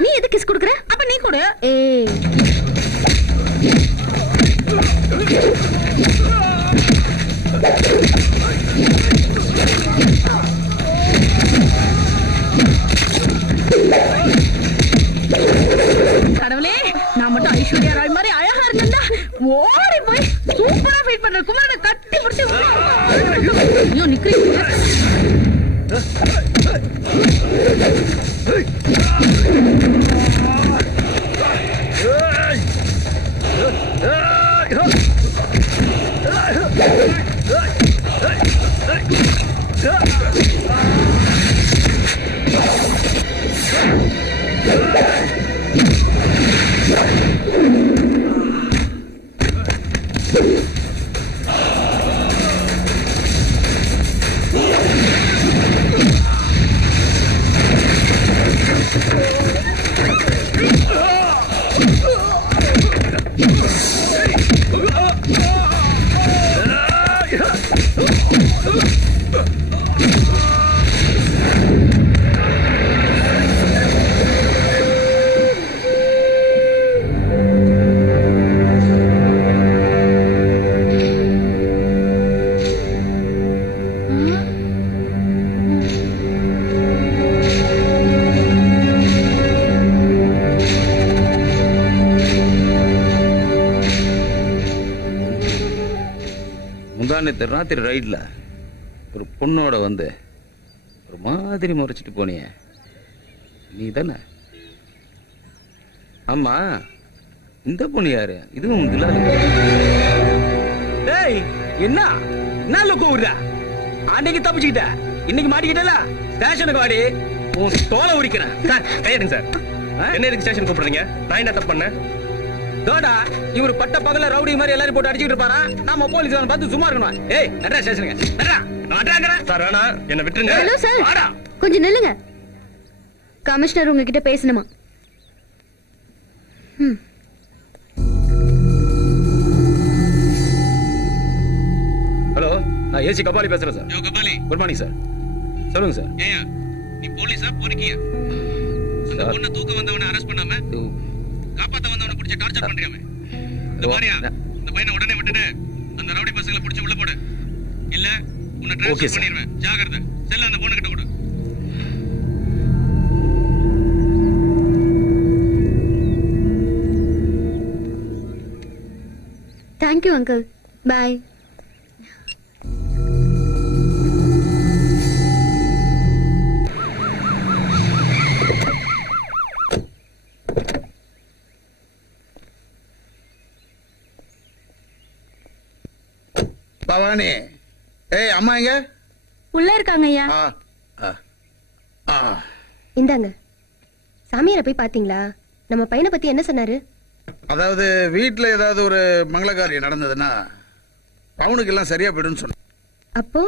நீ எதுக்கு கிஸ் கொடுக்கற? அப்ப நீ கொடு. கடவுளே, நான் மட்டும் ஐஸ்வர்யா ராய் மாதிரி அழகா இருந்தா ஓடி போய் சூப்பரா ஃபைட் பண்ற குமாரனை கட்டி பிடிச்சு ஐயோ நிக்கிறீங்க. நேற்று ராத்திரி ரைட்ல ஒரு பொண்ணோட வந்து ஒரு மாதிரி முறைச்சிட்டு போனிய நீ தானே? ஆமா, இந்த பொண்ணு யாரு? இதுவும் டேய், என்ன நல்ல கூவுற? அன்னைக்கு தப்பிச்சுக்கிட்ட, இன்னைக்கு மாட்டிக்கிட்டல. ஸ்டேஷனுக்கு வாடி, உன் தோலை உரிக்கிறேன். Sir கையெடுங்க sir. என்ன எதுக்கு ஸ்டேஷன் கூப்பிடுறீங்க? நான் என்ன தப்பு பண்ணேன்? தோடா, இவரு பட்ட பகல ரவுடி மாதிரி எல்லாரும் போட்டு அடிச்சுட்டு இருப்பாரா? நாம போலீஸ் பார்த்து சும்மா இருக்கணும். ஏய், நடரா ஸ்டேஷனுக்கு, நடரா. சார் வேணா, என்ன விட்டுருங்க. ஹலோ சார், வாடா. கொஞ்சம் நில்லுங்க. கமிஷனர் உங்ககிட்ட பேசணுமா? ஹலோ, நான் ஏசி கபாலி பேசுறேன் sir. Kabali, good morning sir. சொல்லுங்க சார். ஏயா நீ போலீஸா பொறுக்கியா? அந்த பொண்ணை தூக்க வந்தவனை அரெஸ்ட் பண்ணாம காப்பாத்த வந்தவனை பிடிச்சு டார்ச்சர் பண்றியாமே. இந்த மாதிரியா இந்த பையனை உடனே விட்டுட்டு அந்த ரவுடி பசங்களை பிடிச்சு உள்ள போடு. இல்ல உன்னை ட்ரான்ஸ்ஃபர் பண்ணிடுவேன். ஜாகிரதை. செல்ல அந்த பொண்ணு கிட்ட கொடு. Thank you uncle. பாய். பவானி, ஏய் அம்மா எங்க? உள்ள இருக்காங்க ஐயா. இந்தாங்க. சாமியாரை போய் பாத்தீங்களா? நம்ம பையனை பத்தி என்ன சொன்னாரு? அதாவது வீட்டுல ஏதாவது ஒரு மங்களகாரியம் நடந்ததுன்னா பவுனுக்கு எல்லாம் சரியா போயிடும் சொன்ன. அப்போ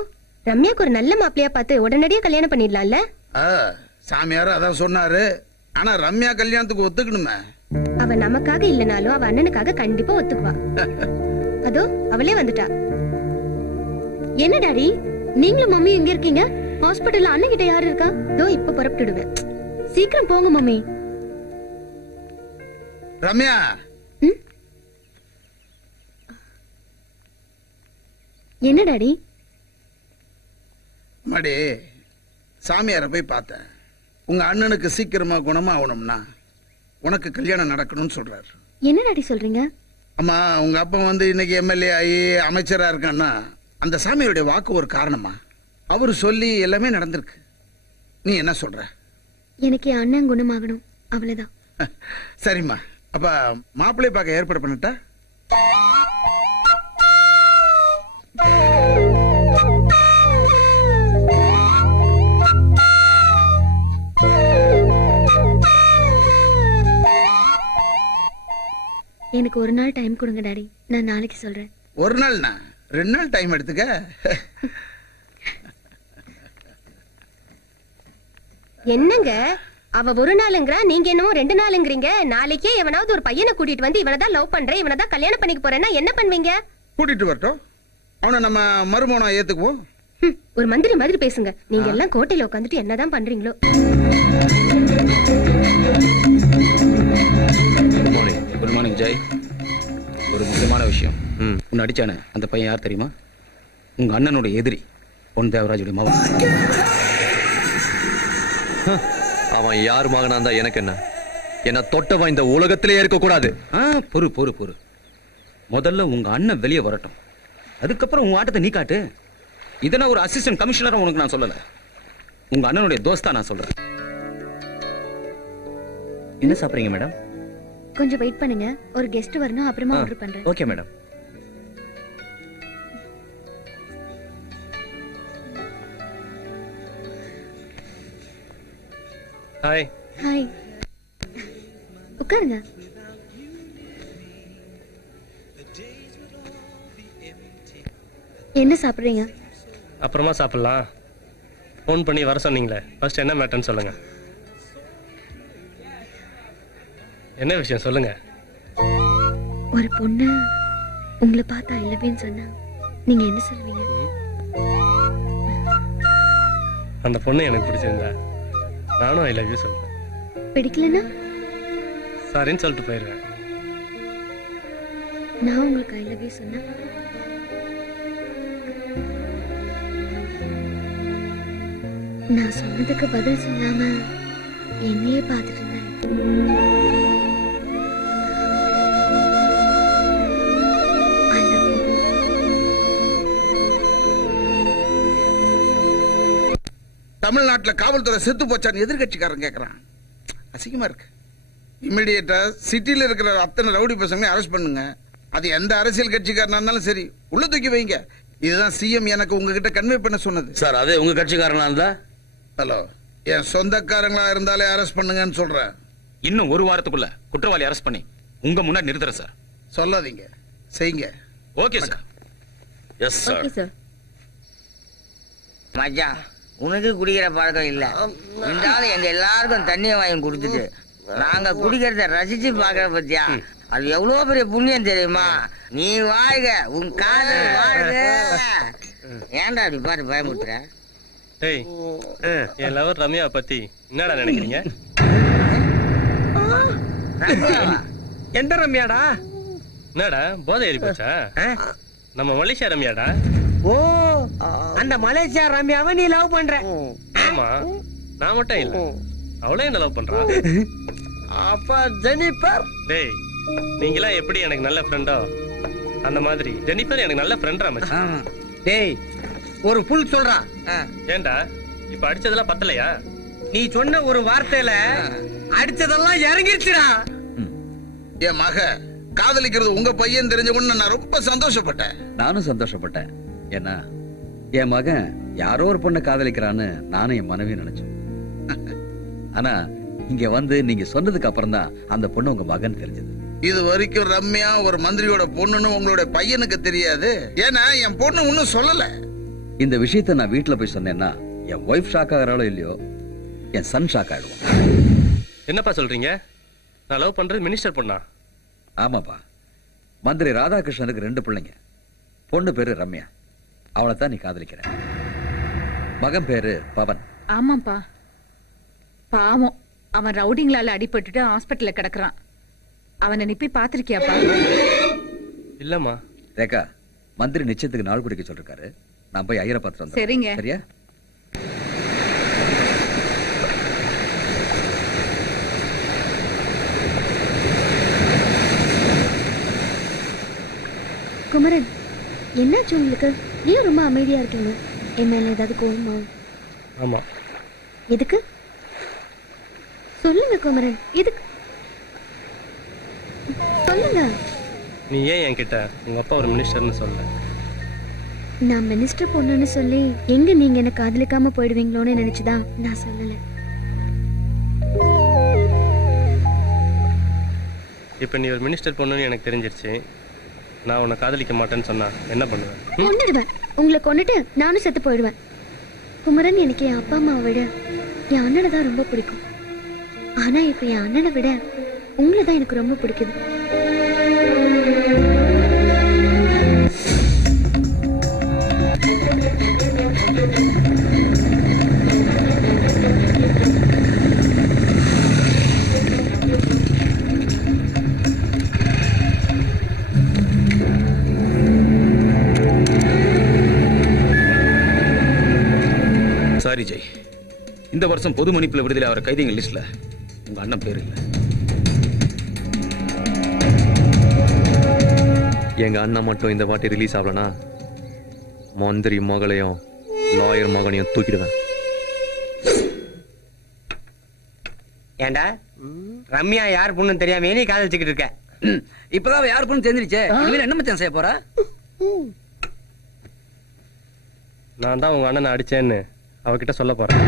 ரம்யாக்கு ஒரு நல்ல மாப்பிளையா பார்த்து உடனடியா கல்யாணம் பண்ணிடலாம்ல? சாமியார் அதான் சொன்னாரு. ஆனா ரம்யா கல்யாணத்துக்கு ஒத்துக்கணுமே. அவ நமக்காக இல்லனாலும் அவ அண்ணனுக்காக கண்டிப்பா ஒத்துக்குவா. அதோ அவளே வந்துட்டா. என்ன டாடி, நீங்களும் மம்மி எங்க இருக்கீங்க? ஹாஸ்பிடல்ல அண்ணன் கிட்ட யாரு இருக்கா? தோ இப்ப புறப்பட்டுடுவேன். சீக்கிரம் போங்க மம்மி. ரம்யா, என்ன டாடி? மடி, சாமியாரை போய் பார்த்தேன். உங்க அண்ணனுக்கு சீக்கிரமா குணமா ஆகணும்னா உனக்கு கல்யாணம் நடக்கணும்னு சொல்றாரு. என்ன டாடி சொல்றீங்க? அம்மா, உங்க அப்பா வந்து இன்னைக்கு எம்எல்ஏ ஆகி அமைச்சரா இருக்கான்னா அந்த சாமியோட வாக்கு ஒரு காரணமா? அவரு சொல்லி எல்லாமே நடந்திருக்கு. நீ என்ன சொல்ற? எனக்கு என் அண்ணன் குணமாகணும், அவ்வளவுதான். சரிம்மா, அப்ப மாப்பிள்ளை பார்க்க ஏற்பாடு பண்ணிட்டா? எனக்கு ஒரு நாள் டைம் கொடுங்க டாடி, நான் நாளைக்கு சொல்றேன். ஒரு நாள்னா 2 நாள் டைம் எடுத்துக்க. என்னங்க அவ ஒரு நாளுங்கிறா, நீங்க என்னமோ 2 நாளுங்கிறீங்க. நாளைக்கே எவனாவது ஒரு பையனை கூட்டிட்டு வந்து இவனதான் லவ் பண்றேன், இவனதான் கல்யாணம் பண்ணிக்க போறேன்னா என்ன பண்ணுவீங்க? கூட்டிட்டு வரட்டும், அவனை நம்ம மருமகனா ஏத்துக்குவோம். ஒரு மந்திரி மாதிரி பேசுங்க. நீங்க எல்லாம் கோட்டையில உட்காந்துட்டு என்னதான் பண்றீங்களோ. Good morning Jai. ஒரு முக்கியமான விஷயம். உன்னை அடிச்சானே அந்த பையன் யார் தெரியுமா? உங்க அண்ணனுடைய எதிரி, பொன் தேவராஜுடைய மகன். அவன் யார் மகனா இருந்தா எனக்கு என்ன? என்ன தொட்டவன் இந்த உலகத்திலே இருக்க கூடாது. பொறு பொறு பொறு. முதல்ல உங்க அண்ணன் வெளியே வரட்டும், அதுக்கப்புறம் உங்க ஆட்டத்தை நீ காட்டு. இதை நான் ஒரு அசிஸ்டன்ட் கமிஷனரா உனக்கு நான் சொல்லல, உங்க அண்ணனுடைய தோஸ்தா நான் சொல்றேன். என்ன சாப்பிடுறீங்க மேடம்? கொஞ்சம் வெயிட் பண்ணுங்க, ஒரு கெஸ்ட் வரணும், அப்புறமா ஆர்டர் பண்றேன். Okay madam. ஹாய். ஹாய். உட்காருங்க. என்ன சாப்பிடுறீங்க? அப்புறமா சாப்பிடலாம். ஃபோன் பண்ணி வர சொன்னீங்களே, ஃபர்ஸ்ட் என்ன மேட்டர்னு சொல்லுங்க. என்ன விஷயம் சொல்லுங்க. ஒரு பொண்ணு உங்களை பார்த்தா இல்லவேன்னு சொன்னா நீங்க என்ன சொல்வீங்க? அந்த பொண்ணு எனக்கு பிடிச்சிருந்தா நானும் ஐ லவ் யூ சொல்றேன். பிடிக்கலன்னா சாரின்னு சொல்லிட்டு போயிடுவேன். நான் உங்களுக்கு ஐ லவ் யூ சொன்னா நான் சொன்னதுக்கு பதில் சொல்லாம என்னையே பார்த்துட்டு இருந்தேன். I love you. தமிழ்நாட்டுல காவல்துறை செத்து போச்சான்னு எதிர்கட்சிக்காரன் கேக்குறான். அசிங்கமா இருக்கு. இமிடியேட்டா சிட்டில இருக்கிற அத்தனை ரவுடி பசங்க அரெஸ்ட் பண்ணுங்க. அது எந்த அரசியல் கட்சிக்காரனா இருந்தாலும் சரி, உள்ள தூக்கி வைங்க. இதுதான் சிஎம் எனக்கு உங்ககிட்ட கன்வே பண்ண சொன்னது. சார் அதே உங்க கட்சிக்காரனா இருந்தா? ஹலோ, என் சொந்தக்காரங்களா இருந்தாலே அரெஸ்ட் பண்ணுங்கன்னு சொல்றேன். இன்னும் ஒரு வாரத்துக்குள்ள குற்றவாளி அரெஸ்ட் பண்ணி உங்க முன்னாடி நிறுத்துறேன் சார். சொல்லாதீங்க, செய்யுங்க. Okay sir. Yes sir. Okay sir. மச்சான், உனக்கு குடிக்கிற பழக்கம் இல்ல. இருந்தாலும் எங்க எல்லாருக்கும் தண்ணியை வாங்கி கொடுத்துட்டு நாங்க குடிக்கிறத ரசிச்சு பாக்குற பத்தியா, அது எவ்வளவு பெரிய புண்ணியம் தெரியுமா? நீ வாழ்க, உன் காதல் வாழ்க. ஏன்டா அப்படி பார்த்து பயமுறுத்துற? ஏய், என் லவர் ரம்யா பத்தி என்னடா நினைக்கிறீங்க? எந்த ரம்யாடா? என்னடா போதை ஏறி போச்சா? நம்ம மலேசியா ரம்யாடா. ஓ, அந்த மலேசியா ரம்யாவை நீ லவ் பண்ற? ஆமா, நான் மட்டும் இல்ல, அவளே என்ன லவ் பண்றா. அப்ப ஜெனிஃபர்? டேய், நீங்களா எப்படி எனக்கு நல்ல ஃப்ரெண்டோ அந்த மாதிரி ஜெனிஃபர் எனக்கு நல்ல ஃப்ரெண்டா மச்சான். டேய், ஒரு புல் சொல்றா. ஏன்டா இப்ப அடிச்சதெல்லாம் பத்தலையா? நீ சொன்ன ஒரு வார்த்தையில அடிச்சதெல்லாம் இறங்கிருச்சுடா. என் மக காதலிக்கிறது உங்க பையன் தெரிஞ்ச உடனே நான் ரொம்ப சந்தோஷப்பட்டேன். நானும் சந்தோஷப்பட்டேன். ஏன்னா என் மகன் யாரோ ஒரு பொண்ணை காதலிக்கிறான்னு நானும் என் மனைவி நினைச்சேன். ஆனா இங்க வந்து நீங்க சொன்னதுக்கு அப்புறம் தான் அந்த பொண்ணு உங்க மகன் தெரிஞ்சது. இது வரைக்கும் ரம்யா ஒரு மந்திரியோட பொண்ணுன்னு உங்களுடைய பையனுக்கு தெரியாது. ஏன்னா என் பொண்ணு ஒன்னும் சொல்லல. இந்த விஷயத்த நான் வீட்டுல போய் சொன்னேன்னா என் ஒய்ஃப் ஷாக் ஆகிறாளோ இல்லையோ, என் சன் ஷாக் ஆயிடுவோம். என்னப்பா சொல்றீங்க? நான் லவ் பண்றது மினிஸ்டர் பொண்ணா? ஆமாப்பா, மந்திரி ராதாகிருஷ்ணனுக்கு 2 பிள்ளைங்க. பொண்ணு பேரு ரம்யா, அவளை தான் நீ காதலிக்கிற. மகன் பேரு பவன். ஆமாப்பா, பாவம், அவன் ரவுடிங்களால அடிபட்டுட்டு ஹாஸ்பிட்டல்ல கிடக்குறான். அவனை நீ போய் பாத்திருக்கியாப்பா? இல்லம்மா. ரேகா, மந்திரி நிச்சயத்துக்கு நாள் குடிக்க சொல்லிருக்காரு. நான் போய் ஐயரை பார்த்துட்டு வந்தேன். சரிங்க. சரியா? குமரன், என்னாச்சு உங்களுக்கு? ஏன் ரொம்ப அமைதியா இருக்கீங்க? என் மேல ஏதாவது கோவமா? ஆமா. எதுக்கு சொல்லுங்க குமரன், எதுக்கு சொல்லுங்க. நீ ஏன் என்கிட்ட உங்க அப்பா ஒரு மினிஸ்டர்னு சொல்ல? நான் மினிஸ்டர் பொண்ணுன்னு சொல்லி எங்க நீங்க என்ன காதலிக்காம போயிடுவீங்களோன்னு நினைச்சுதான் நான் சொல்லல. இப்ப நீ ஒரு மினிஸ்டர் பொண்ணுன்னு எனக்கு தெரிஞ்சிருச்சு. நான் உன்னை காதலிக்க மாட்டேன்னு சொன்னா என்ன பண்ணுவேன்? கொன்னுடுவேன். உங்களை கொன்னுட்டு நானும் செத்து போயிடுவேன். குமரன், எனக்கு என் அப்பா அம்மாவை விட என் அண்ணனை தான் ரொம்ப பிடிக்கும். ஆனா இப்ப என் அண்ணனை விட உங்களை தான் எனக்கு ரொம்ப பிடிக்குது. சாரி ஜெய், இந்த வருஷம் பொது மன்னிப்புல விடுதலை ஆகிற கைதிகள் லிஸ்ட்ல உங்க அண்ணன் பேர் இல்ல. எங்க அண்ணன் மட்டும் இந்த வாட்டி ரிலீஸ் ஆகலனா மந்திரி மகளையும் லாயர் மகனையும் தூக்கிடுவேன். ஏண்டா ரம்யா யார் பொண்ணு தெரியாம நீ காதலிச்சுக்கிட்டு இருக்க? இப்பதான் யார் பொண்ணு தெரிஞ்சிருச்சே. என்ன மச்சான் செய்ய போற? நான் தான் உங்க அண்ணனை அடிச்சேன்னு அவகிட்ட சொல்ல போறேன்.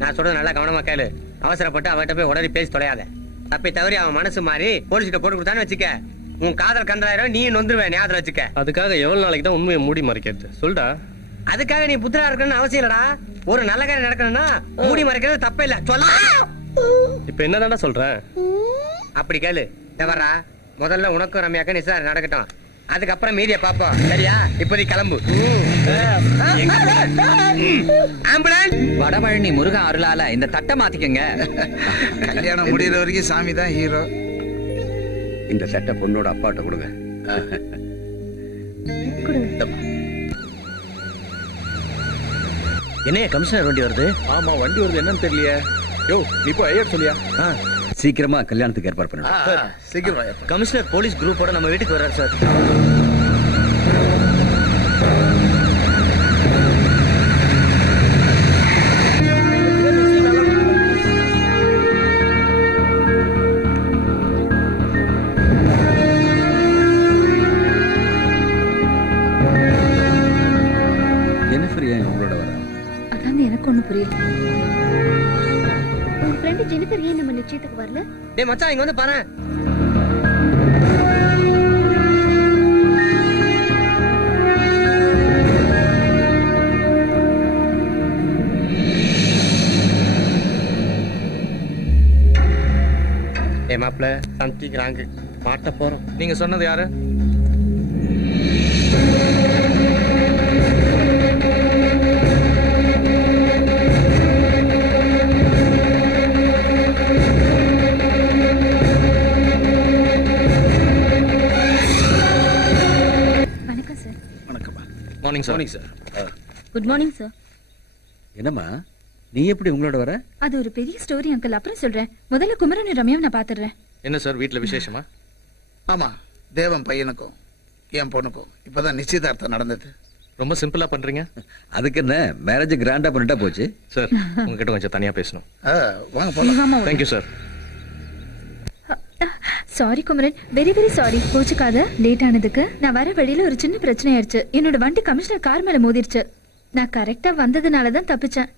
நான் சொல்றது நல்லா கவனமா கேளு. அவசரப்பட்டு அவகிட்ட போய் உடனே பேசி தொலையாத. தப்பி தவறி அவன் மனசு மாறி போலீஸ்கிட்ட போட்டு கொடுத்தான்னு வச்சுக்க, உன் காதல் கண்டாயிரம் நீ நொந்துருவேன். ஞாபகம் வச்சுக்க. அதுக்காக எவ்வளவு நாளைக்கு தான் உண்மையை மூடி மறைக்கிறது? சொல்டா. அதுக்காக நீ புத்திரா இருக்கணும்னு அவசியம் இல்லடா. ஒரு நல்ல காரியம் நடக்கணும்னா மூடி மறைக்கிறது தப்பே இல்ல. சொல்ல இப்ப என்னதான்டா சொல்றேன்? அப்படி கேளு. வர்றா, முதல்ல உனக்கும் ரம்யாக்கும் நிச்சயம் நடக்கட்டும். அதுக்கப்புறம் மீதிய பாப்போம். சரியா? இப்போதைக்கு கிளம்பு. வடபழனி முருகன் அருளால இந்த தட்டை மாத்திக்கங்க. கல்யாணம் முடிகிற வரைக்கும் சாமி தான் ஹீரோ. இந்த சட்டை பொண்ணோட அப்பாட்ட கொடுங்க. என்ன கமிஷனர் வண்டி வருது? ஆமா, வண்டி வருது. என்னன்னு தெரியலையே. யோ, நீ போய் ஐயர் சொல்லியா? சீக்கிரமா கல்யாணத்துக்கு ஏற்பாடு பண்ணுங்க. சீக்கிரம். கமிஷனர் போலீஸ் குரூப்போட நம்ம வீட்டுக்கு வர்றாரு சார். உங்களோட வர? அதான் எனக்கு ஒண்ணு புரியல. உங்க ஃப்ரெண்ட் ஜெனிஃபர் ஏன் நம்ம நிச்சயத்துக்கு வரல? டேய் மச்சான் இங்க வந்து பாரு. மாப்பிள்ள சம்திங் ராங்கு மாட்ட போறோம். நீங்க சொன்னது யாரு? வணக்கம் சார். வணக்கம்மா. Morning sir. Morning sir. Good morning sir. என்னம்மா நீ எப்படி உங்களோட வர? அது ஒரு பெரிய ஸ்டோரி அங்கிள், அப்புறம் சொல்றேன். முதல்ல குமரன் ரம்யாவை நான் பாத்துறேன். என்ன சார் வீட்டுல விசேஷமா? ஆமா, தேவன் பையனுக்கும் என் பொண்ணுக்கும் இப்பதான் நிச்சயதார்த்தம் நடந்தது. ரொம்ப சிம்பிளா பண்றீங்க. அதுக்கு என்ன மேரேஜ் கிராண்டா பண்ணிட்டா போச்சு. சார் உங்ககிட்ட கொஞ்சம் தனியா பேசணும். வாங்க போலாம். Thank you sir. Sorry Kumaran, very very sorry. கோச்சுக்காத, லேட் ஆனதுக்கு. நான் வர வழியில ஒரு சின்ன பிரச்சனை ஆயிடுச்சு. என்னோட வண்டி கமிஷனர் கார் மேல மோதிருச்சு. நான் கரெக்டா வந்ததுனாலதான் தப்பிச்சேன்.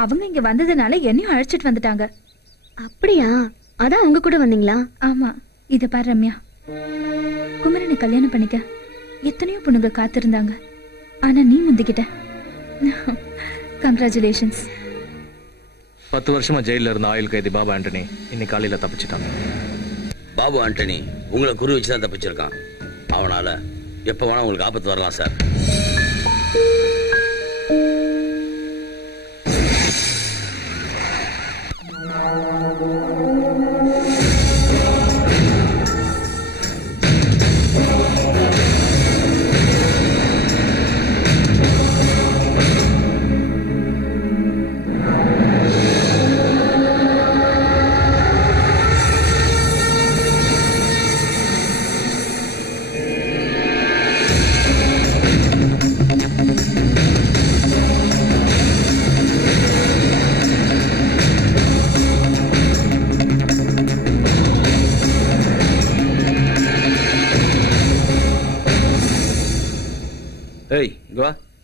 அவங்க இங்க வந்ததுனால என்னையும் அழைச்சிட்டு வந்துட்டாங்க. அப்படியா? அதான் உங்க கூட வந்தீங்களா? ஆமா. இத பாரு ரம்யா, குமரனை கல்யாணம் பண்ணிக்க எத்தனையோ பொண்ணுங்க காத்திருந்தாங்க. ஆனா நீ முந்திக்கிட்ட. கங்க்ராச்சுலேஷன்ஸ். 10 வருஷமா ஜெயில இருந்த ஆயுள் கைதி பாபு ஆண்டனி இன்னைக்கு காலையில தப்பிச்சிட்டாங்க. பாபு ஆண்டனி உங்களை குறி வச்சுதான் தப்பிச்சிருக்கான். அவனால எப்ப வேணா உங்களுக்கு ஆபத்து வரலாம் சார்.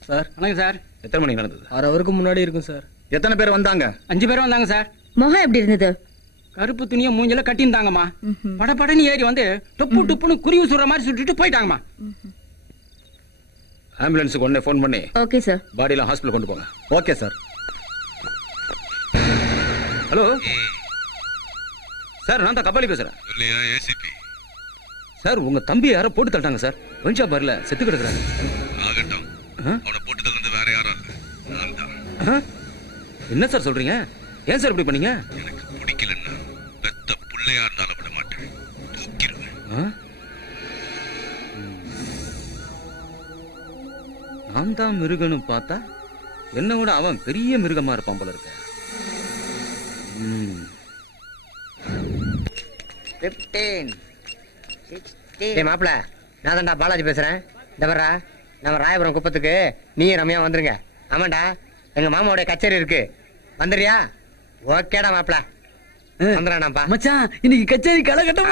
சார் வணக்கம் சார். எத்தனை மணிக்கு நடந்தது? 6 ஹவருக்கு முன்னாடி இருக்கும் சார். எத்தனை பேர் வந்தாங்க? 5 பேர் வந்தாங்க சார். முகம் எப்படி இருந்தது? கருப்பு துணியை மூஞ்சில கட்டியிருந்தாங்கம்மா. படப்படன்னு ஏறி வந்து டொப்பு டொப்புன்னு குருவி சுடுற மாதிரி சுட்டுட்டு போயிட்டாங்கம்மா. ஆம்புலன்ஸுக்கு உடனே ஃபோன் பண்ணி ஓகே சார். பாடியில ஹாஸ்பிடல் கொண்டு போங்க. Okay sir. ஹலோ சார், நான் தான் கபாலி பேசுறேன். ஏசிபி சார், உங்க தம்பி யாரோ போட்டு தள்ளிட்டாங்க சார். பஞ்சா பார்ல செத்து கிடக்குறாங்க. ஆகட்டும், அவனை போட்டு தள்ளது வேற யாரும் இல்ல, நான் தான். என்ன சார் சொல்றீங்க? ஏன் சார் இப்படி பண்ணீங்க? எனக்கு பிடிக்கலன்னா பெத்த புள்ளையா இருந்தாலும் விட மாட்டேன், தூக்கிடுவேன். நான் தான் மிருகன்னு பார்த்தா என்ன விட அவன் பெரிய மிருகமா இருப்பான் போல இருக்க. 15 ஏ மாப்பிள, நான் தான்டா பாலாஜி பேசுறேன். இந்த வர்றா, நம்ம ராயபுரம் குப்பத்துக்கு நீ ரம்யா வந்துருங்க. ஆமாண்டா, எங்க மாமாவோட கச்சேரி இருக்கு, வந்துடுறியா? ஓகேடா மாப்பிள, வந்துடுறானாப்பா. மச்சான் இன்னைக்கு கச்சேரி கலகட்டம்.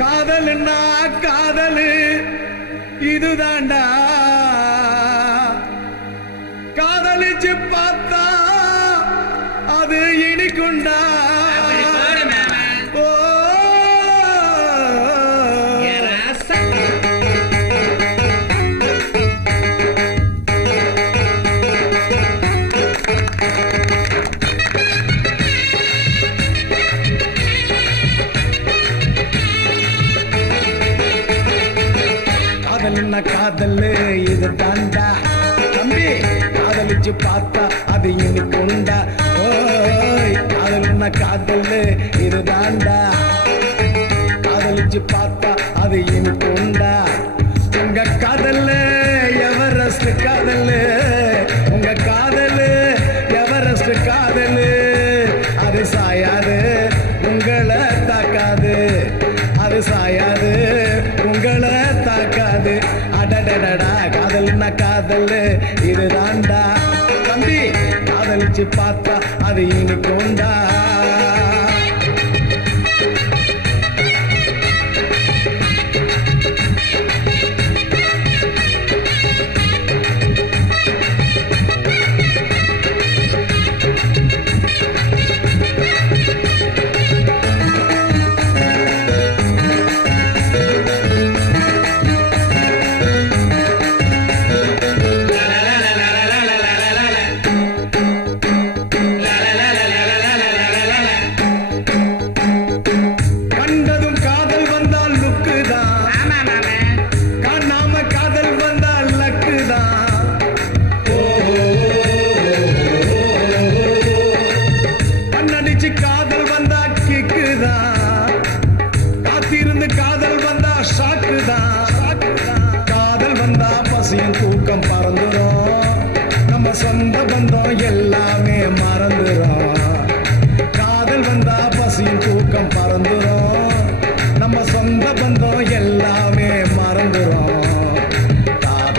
காதல்னா காதலு இதுதாண்டா, காதலிச்சு பார்த்தா அது இனிக்குண்டா. காதல்னா காதலு இது தாண்டா தம்பி, காதலிச்சு பார்த்தா அது இனிக்குண்டா. ஓய் காதல்னா காதலு இது தாண்டா, காதலிச்சு பார்த்தா அது இனிக்குண்டா. உங்க காதல் எவரெஸ்ட் காதல், உங்க காதல் எவரெஸ்ட் காதல். அது சாயாது உங்களை தாக்காது, அது சாயாது உங்களை தாக்காது. அடடடடா காதல்னா காதல் இதுதாண்டா தம்பி, காதலிச்சு பார்த்தா அது இனிக்குண்டா.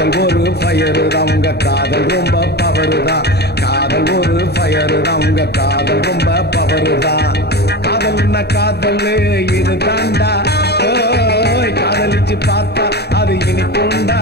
காதல் ஒரு ஃபயரு தான் உங்க காதல் ரொம்ப பவரு தான் காதல் ஒரு ஃபயரு தான் உங்க காதல் ரொம்ப பவரு தான் காதல்னா காதல் இது தாண்டா ஓய் காதலிச்சு பார்த்தா அது இனிக்குண்டா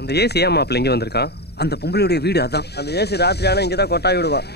அந்த ஏசி ஏன் மாப்பிள்ள இங்க வந்திருக்கான்? அந்த பொம்பளையுடைய வீடு அதான். அந்த ஏசி ராத்திரி ஆனா இங்கதான் கொட்டாய் விடுவான்.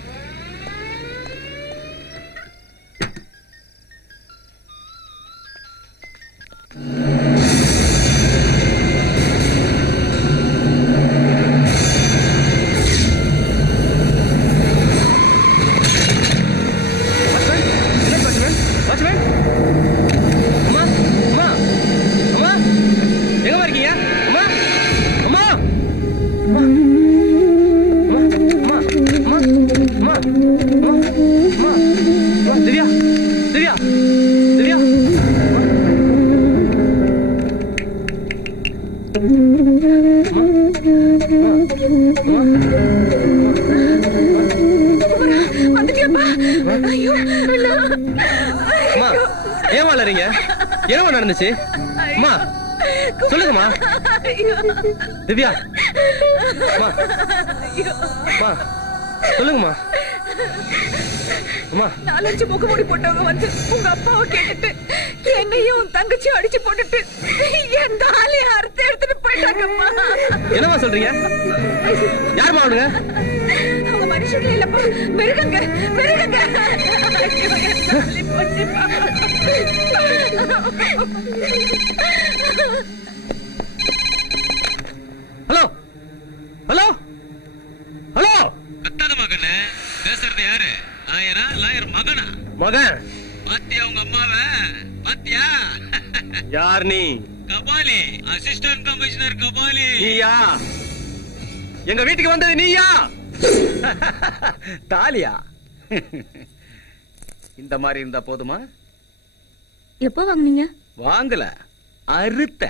சொல்லுங்கம்மா. திவ்யா சொல்லுங்கம்மா. 4-5 முகமூடி போட்டவங்க வந்து உங்க அப்பாவை கேட்டுட்டு என்னையும் உன் தங்கச்சியும் அடிச்சு போட்டுட்டு என் தாலியை அறுத்து எடுத்துட்டு போயிட்டாங்கம்மா. என்னம்மா சொல்றீங்க? யாருமா அவனுங்க? அவங்க மனுஷங்களே இல்லப்பா, மிருகங்க மிருகங்க. Hello hello hello. கத்தாத மகனே, பேசுறது யாரு? லாயரா? லாயர் மகனா? மகன். பாத்தியா உங்க அம்மாவை? பாத்தியா? யார் நீ? Kabali, assistant commissioner Kabali. நீயா? எங்க வீட்டுக்கு வந்தது நீயா? தாலியா? இந்த மாதிரி இருந்தா போதுமா? எப்போ வாங்குனீங்க? வாங்கல, அறுத்த.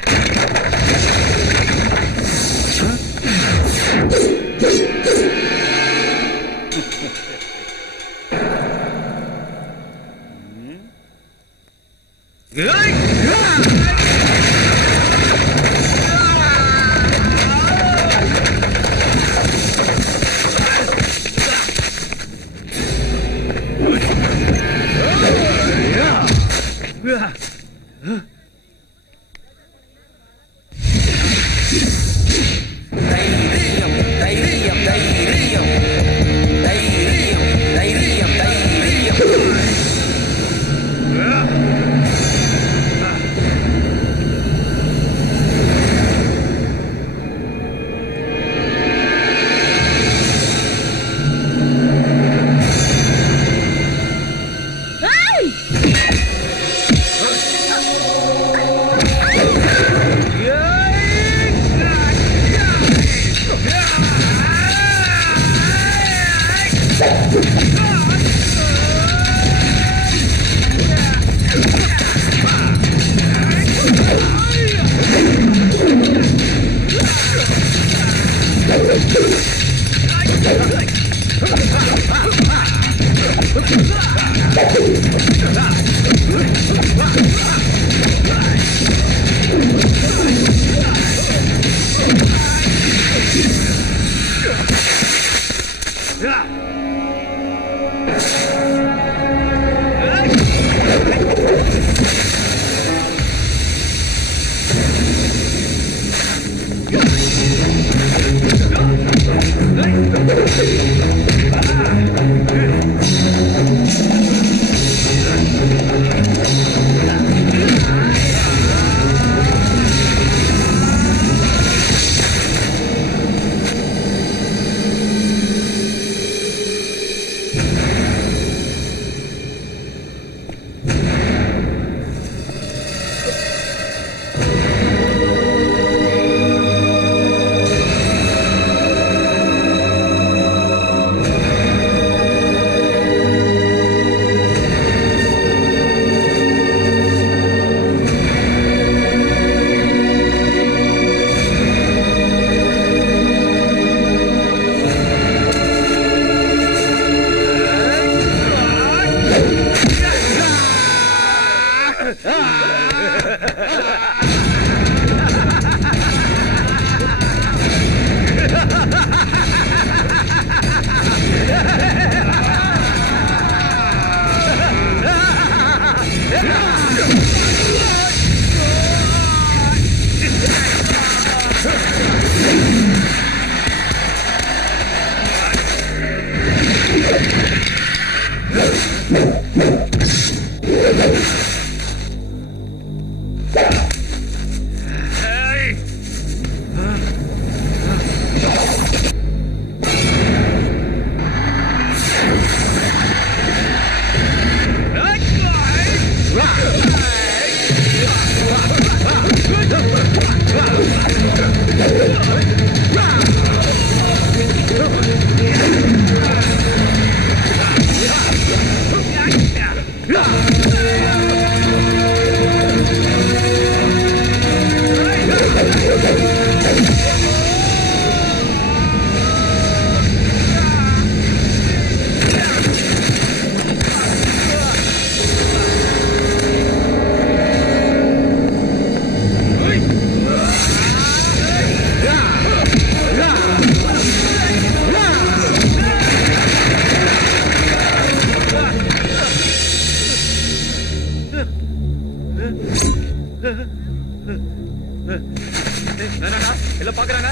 எல்லாம் பாக்குறாங்க.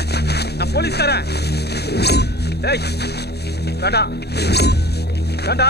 நான் போலீஸ்காரன். ஏய் வேண்டா வேண்டா.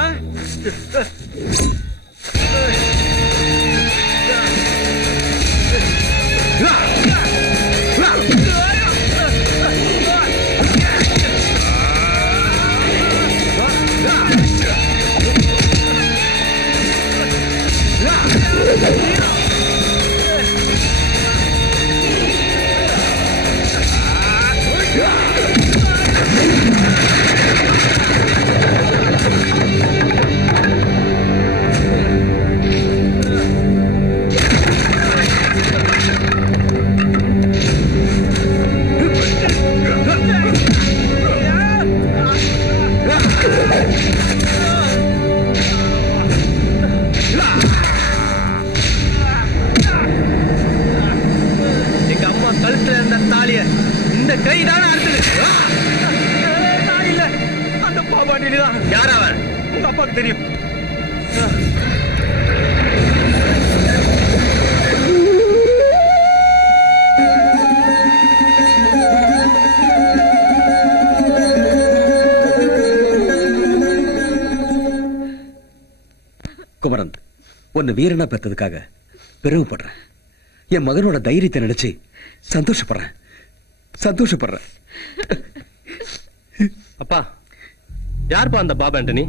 அப்பாக்கு தெரியும். குமரன், உன்னை வீரனா பெற்றதுக்காக பெருமைப்படுறேன். என் மகனோட தைரியத்தை நினைச்சு சந்தோஷப்படுறேன். அப்பா, யாருப்பா அந்த பாபு ஆண்டனி?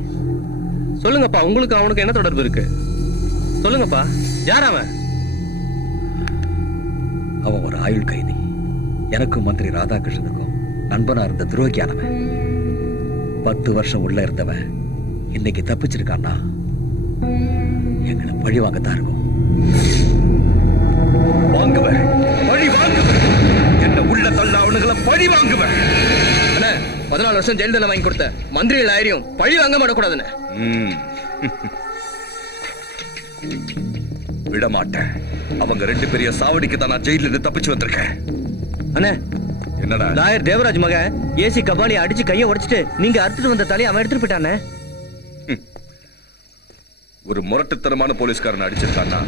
சொல்லுங்கப்பா, உங்களுக்கு அவனுக்கு என்ன தொடர்பு இருக்கு? சொல்லுங்கப்பா, யார் அவன்? அவன் ஒரு ஆயுள் கைதி. எனக்கும் மந்திரி ராதாகிருஷ்ணனுக்கும் நண்பனா இருந்த துரோகியானவன். 10 வருஷம் உள்ள இருந்தவன் இன்னைக்கு தப்பிச்சிருக்கான்னா எங்களை பழி வாங்கத்தான் இருக்கும். வாங்குவேன், பழி வாங்குவேன். என்ன உள்ள தள்ள அவனுங்களை பழி வாங்குவேன். 14 வருஷம் ஜெயில் தண்டனை வாங்கி கொடுத்த மந்திரிகள் ஆயிரம் பழி வாங்க மாட்டக்கூடாதுன்னு விட மாட்டேன். அவங்க 2 பெரிய சாவடிக்கு தான் நான் ஜெயில இருந்து தப்பிச்சு வந்திருக்கேன். அண்ணே, என்னடா லாயர் தேவராஜ் மகன் ஏசி கபாலி அடிச்சு கையை உடைச்சிட்டு நீங்க அறுத்துட்டு வந்த தலையை அவன் எடுத்துட்டு போயிட்டானே. ஒரு முரட்டுத்தனமான போலீஸ்காரன் அடிச்சிருக்கான்னா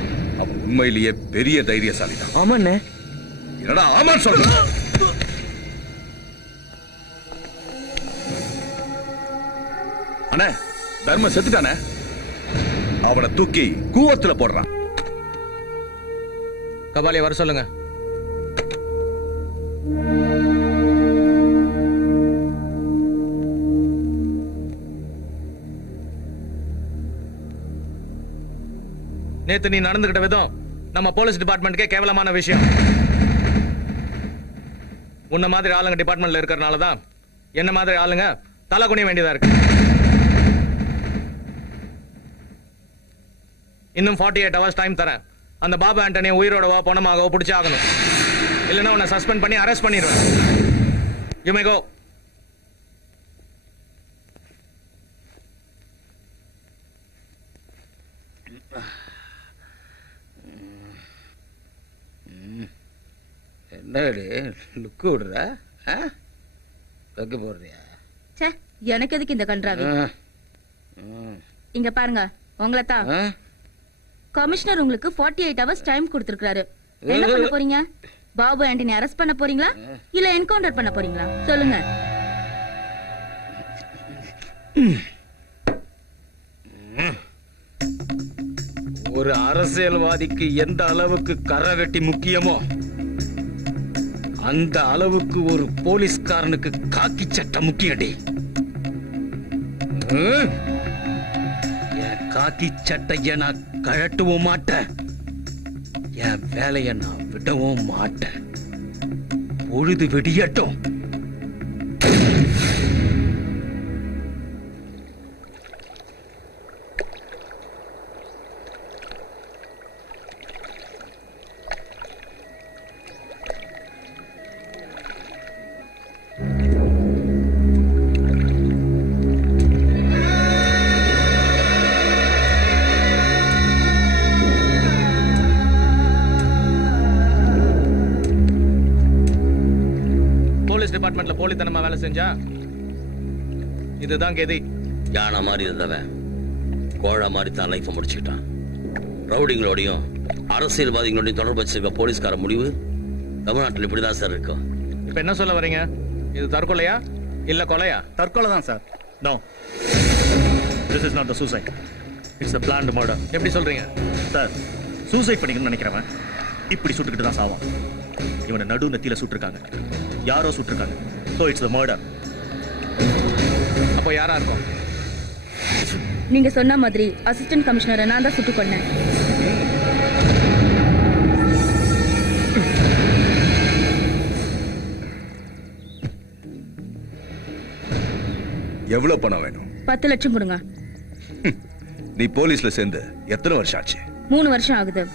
அவன் உண்மையிலேயே பெரிய தைரியசாலி தான். ஆமாண்ணே. என்னடா ஆமா சொல்ற? அண்ணே, தர்ம செத்துட்டானே. அவனை தூக்கி கூவத்துல போடுறான். கபாலியை வர சொல்லுங்க. நேத்து நீ நடந்துகிட்ட விதம் நம்ம போலீஸ் டிபார்ட்மெண்ட்கே கேவலமான விஷயம். உன்ன மாதிரி ஆளுங்க டிபார்ட்மெண்ட்ல இருக்கறனாலதான் என்ன மாதிரி ஆளுங்க தலை குனிய வேண்டியதா இருக்கு. இன்னும் 48 hours டைம் தரேன். அந்த பாபு ஆண்டனியை உயிரோடவோ பணமாகவோ பிடிச்சி ஆகணும். இல்லைன்னா உன்னை சஸ்பெண்ட் பண்ணி அரெஸ்ட் பண்ணிடுவேன். யூ மே கோ. என்னடி லுக்கு விடுற? வைக்க போறியா? எனக்கு எதுக்கு இந்த கன்றாவி? இங்க பாருங்க, உங்களை தான் கமிஷனர் உங்களுக்கு 48 hours டைம் கொடுத்திருக்காரு. என்ன பண்ண போறீங்க? பாபு ஆண்டனி அரெஸ்ட் பண்ண போறீங்களா இல்ல என்கவுண்டர் பண்ண போறீங்களா? சொல்லுங்க. ஒரு அரசியல்வாதிக்கு எந்த அளவுக்கு கரை வெட்டி முக்கியமோ அந்த அளவுக்கு ஒரு போலீஸ்காரனுக்கு காக்கி சட்டம் முக்கியடி. என் காக்கி சட்டைய நான் கழட்டவும் மாட்டேன், என் வேலையை நான் விடவும் மாட்டேன். பொழுது விடியட்டும். டிபார்ட்மெண்ட்ல போலித்தனமா வேலை செஞ்சா இதுதான் கெதி. யானை மாதிரி இருந்தவன் கோழ மாதிரி தான் லைஃப் முடிச்சுக்கிட்டான். ரவுடிங்களோடையும் அரசியல்வாதிகளோடையும் தொடர்பு வச்சிருக்க போலீஸ்கார முடிவு தமிழ்நாட்டில் இப்படிதான் சார் இருக்கும். இப்ப என்ன சொல்ல வரீங்க? இது தற்கொலையா இல்ல கொலையா? தற்கொலை தான் sir. No, this is not the suicide, it's a planned murder. எப்படி சொல்றீங்க சார்? சூசைட் பண்ணிக்கணும்னு நினைக்கிறவன் இப்படி சுட்டுக்கிட்டு தான் சாவான். இவனை நடு நெத்தியில சுட்டிருக்காங்க, யாரோ சுட்டிருக்காங்க. So it's the murder. அப்போ யாரா இருக்கும்? நீங்க சொன்ன மாதிரி அசிஸ்டன்ட் கமிஷனரை நான் தான் சுட்டுக் கொன்னேன். எவ்வளவு பணம் வேணும்? 10 லட்சம் கொடுங்க. நீ போலீஸ்ல சேர்ந்து எத்தனை வருஷம் ஆச்சு? 3 வருஷம் ஆகுது.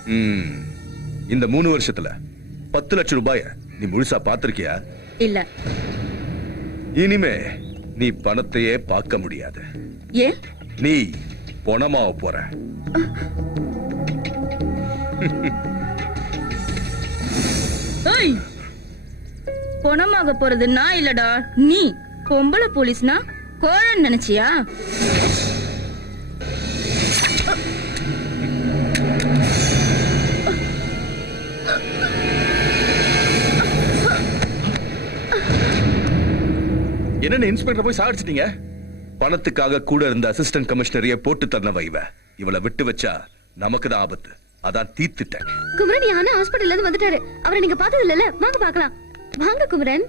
இந்த 3 வருஷத்துல 10 லட்சம் ரூபாய நீ முழுசா பாத்திருக்கியா? இல்ல. இனிமே நீ பணத்தையே பார்க்க முடியாது. ஏன்? நீ பணமாவ போற. பணமாக போறது நான் இல்லடா, நீ. பொம்பளை போலீஸ்னா கோழன்னு நினைச்சியா? என்ன இன்ஸ்பெக்டர் போய் சாடிச்சிட்டீங்க? பணத்துக்காக கூட இருந்த அசிஸ்டன்ட் கமிஷனரையே போட்டு தரனவ இவளை விட்டு வச்சா நமக்கு தான் ஆபத்து. அதான் தீர்த்துட்டேன். குமரன் யானை ஹாஸ்பிடல்ல இருந்து வந்துட்டாரு. அவரை நீங்க பார்த்தது இல்லல? வாங்க பார்க்கலாம். வாங்க குமரன்.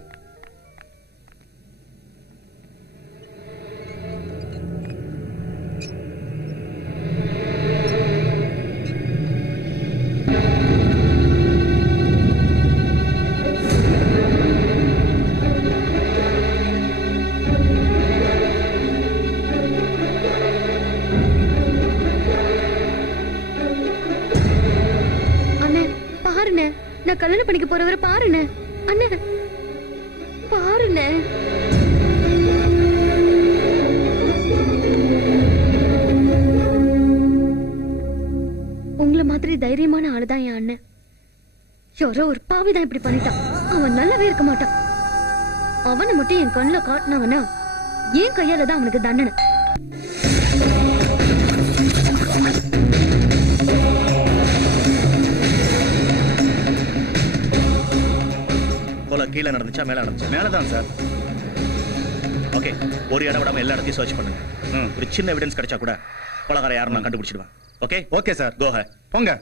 நான் கல்யாணம் பண்ணிக்க போறவரை பாருண்ணே. அண்ணே பாருண்ணே. உங்களை மாதிரி தைரியமான ஆளுதான் என் அண்ணன். யாரோ ஒரு பாவிதான் இப்படி பண்ணிட்டான். அவன் நல்லாவே இருக்க மாட்டான். அவனை மட்டும் என் கண்ணுல காட்டினவனா என் கையால தான் அவனுக்கு தண்டனை. கீழே நடந்துச்சா மேல நடந்துச்சா? மேலதான் சார். ஓகே, ஒரு இடம் விடாம எல்லா இடத்தையும் சர்ச் பண்ணுங்க. ஒரு சின்ன எவிடன்ஸ் கிடைச்சா கூட கொலகார யாரும் நான் கண்டுபிடிச்சிடுவேன். Okay okay sir. Go hey போங்க.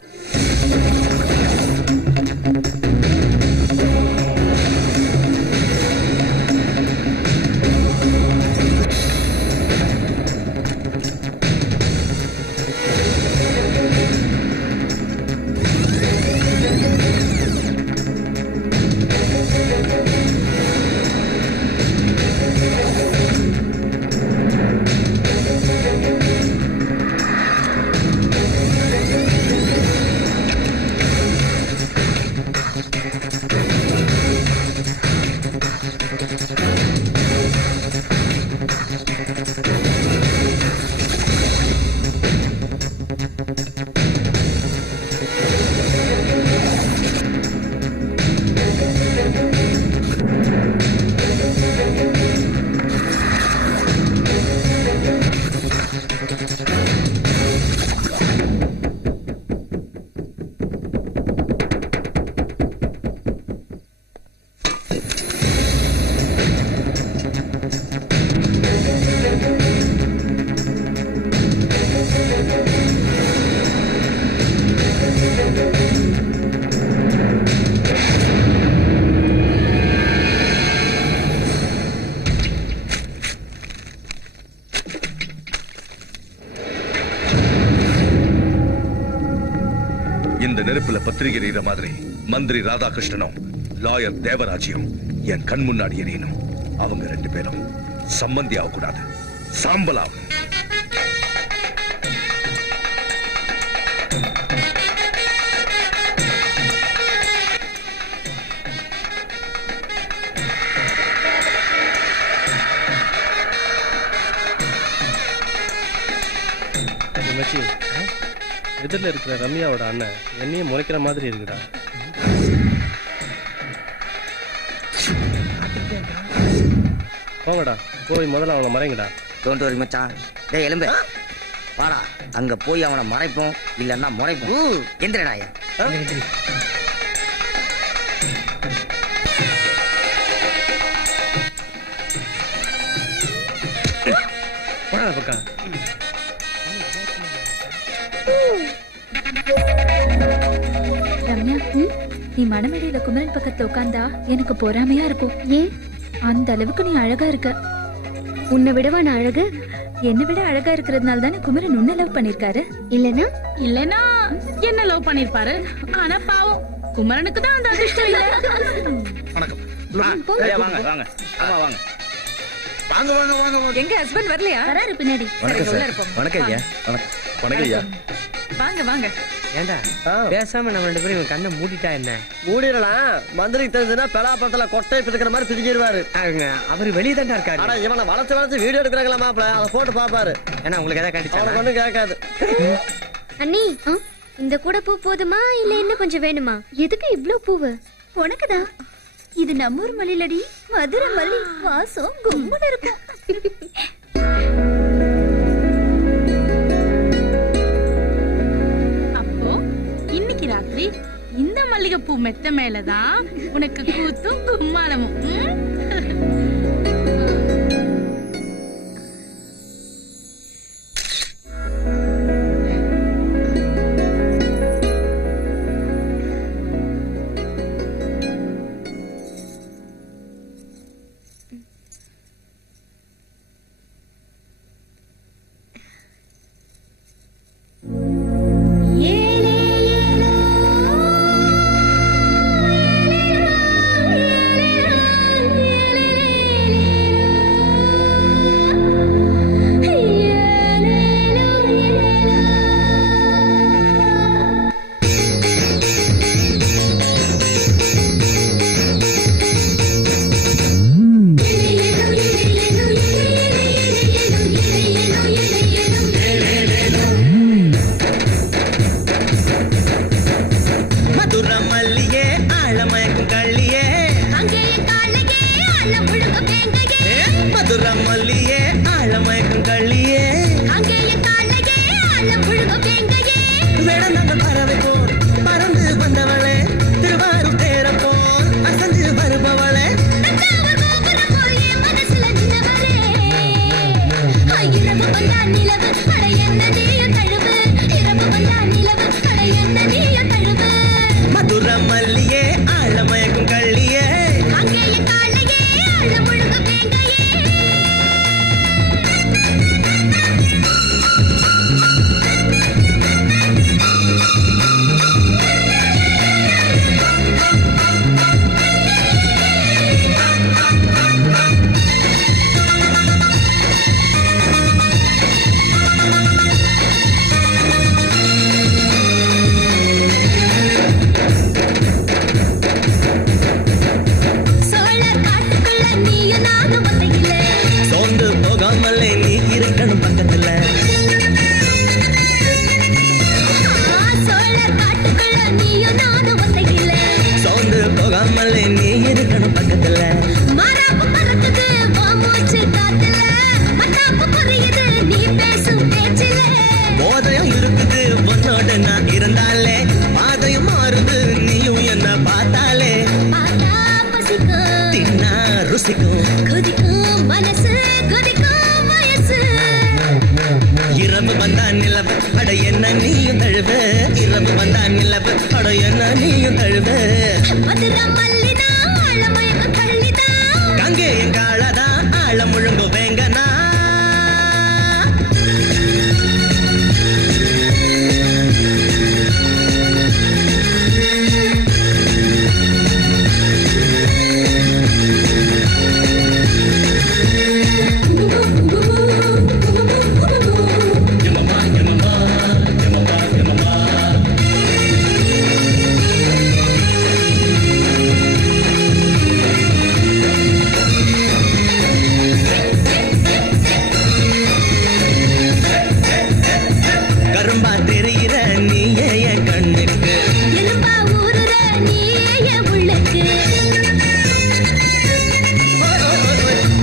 பத்திரிகை எறிகிற மாதிரி மந்திரி ராதாகிருஷ்ணனும் லாயர் தேவராஜியும் என் கண் முன்னாடி எறியணும். அவங்க 2 பேரும் சம்பந்தி ஆகக்கூடாது, சாம்பலாகும். எதிரில் இருக்கிற ரம்யாவோட அண்ணன் என்னையும் முறைக்கிற மாதிரி இருக்குடா. போங்கடா, போய் முதல்ல அவனை மறைங்கடா. டோன்ட் வரி மச்சான். டேய் எலும்பு வாடா, அங்க போய் அவனை மறைப்போம், இல்லன்னா முறைப்போம். எந்திரடாயா. போடா பக்கா. ரம்யா, நீ மணமேடையில குமரன் பக்கத்துல உட்கார்ந்தா எனக்கு பொறாமையா இருக்கும். ஏன்? அந்த அளவுக்கு நீ அழகா இருக்க. உன்னை விடவா நான் அழகு? என்னை விட அழகா இருக்கிறதுனால தானே குமரன் உன்னை லவ் பண்ணிருக்காரு. இல்லனா என்ன லவ் பண்ணிருப்பாரு. ஆனா பாவம் குமரனுக்கு தான் அந்த அதிர்ஷ்டம் இல்ல. வணக்கம். வாங்க வாங்க. ஆமா வாங்க. வாங்க வாங்க வாங்க. எங்க ஹஸ்பண்ட் வரலையா? வராரு பின்னாடி. வணக்கம் ஐயா. வணக்கம் ஐயா. வாங்க வாங்க. ஏண்டா பேசாம நம்ம 2 பேரும் கண்ணை மூடிட்டா என்ன? மூடிடலாம். மந்திரிக்கு தெரிஞ்சதுன்னா பெலாப்பழத்துல கொட்டை பிதுக்கிற மாதிரி பிதுக்கிடுவாரு. அவரு வெளியே தான் இருக்காரு. ஆனா இவனை வளர்த்து வீடியோ எடுக்கிறாங்களா மாப்பிள்ள, அதை போட்டு பாப்பாரு. ஏன்னா உங்களுக்கு ஏதாவது கண்டிச்சா அவனுக்கு ஒண்ணும் கேட்காது. அண்ணி, இந்த கூட பூ போதுமா இல்ல இன்னும் கொஞ்சம் வேணுமா? எதுக்கு இவ்ளோ பூவு? உனக்குதான். இது நம்மூர் மல்லிலடி, மதுரை மல்லி. வாசம் கும்முன்னு இருக்கும். ராத்திரி இந்த மல்லிகைப்பூ மெத்த மேலதான் உனக்கு கூத்தும் கும்மாளமும். மல்லியே ஆழமயக்கும் கள்ளியே அங்கேயே தாழையே ஆழம் முழுகும் வேங்கையே வேடந்தாங்கள் பறவை போல் பறந்து வந்தவளே திருவாரூர் தேர போல் அசந்து வருபவளே தஞ்சாவூர் கோபுரம் போல் என் மனசுல நின்னவளே இரவு வந்தா நிலவு அட என்ன நீயும் தழுவு இரவு வந்தா நிலவு அட என்ன நீயும் தழுவு மதுர மல்லியே ஆழமயக்கும் கள்ளியே அங்கேயே தாழையே ஆழம் முழுகும் வேங்கையே சோழர் காட்டுக்குள்ள நீயும் நானும் ஒத்தையில சோர்ந்து போகாமலே நீ இருக்கணும் பக்கத்துல சோழர் காட்டுக்குள்ள நீயும் நானும் ஒத்தையில சோர்ந்து போகாமலே நீ இருக்கணும் பக்கத்துல மாறாப்பு பறக்குது உன் மூச்சு காத்துல மத்தாப்பு புரியுது நீ பேசும் பேச்சில போதையும் இருக்குது உன்னோட நான் இருந்தாலே பாதையும் மாறுது நீயும் என்ன பார்த்தாலே பார்த்தா பசிக்கும் தின்னா ருசிக்கும் குதிக்கும் மனசு குதிக்கும் வயசு இரவு வந்தா நிலவு அட என்ன நீயும் தழுவு இரவு வந்தா நிலவு அட என்ன நீயும் தழுவு மதுரை மல்லிதா ஆழமயக்க கள்ளிதா கங்கேயும் காளதா ஆழ முழுங்கு வேங்கனா கரும்பா தெரிகிற நீயே என் கண்ணுக்கு எறும்பா ஊறுற நீயே என் உள்ளுக்கு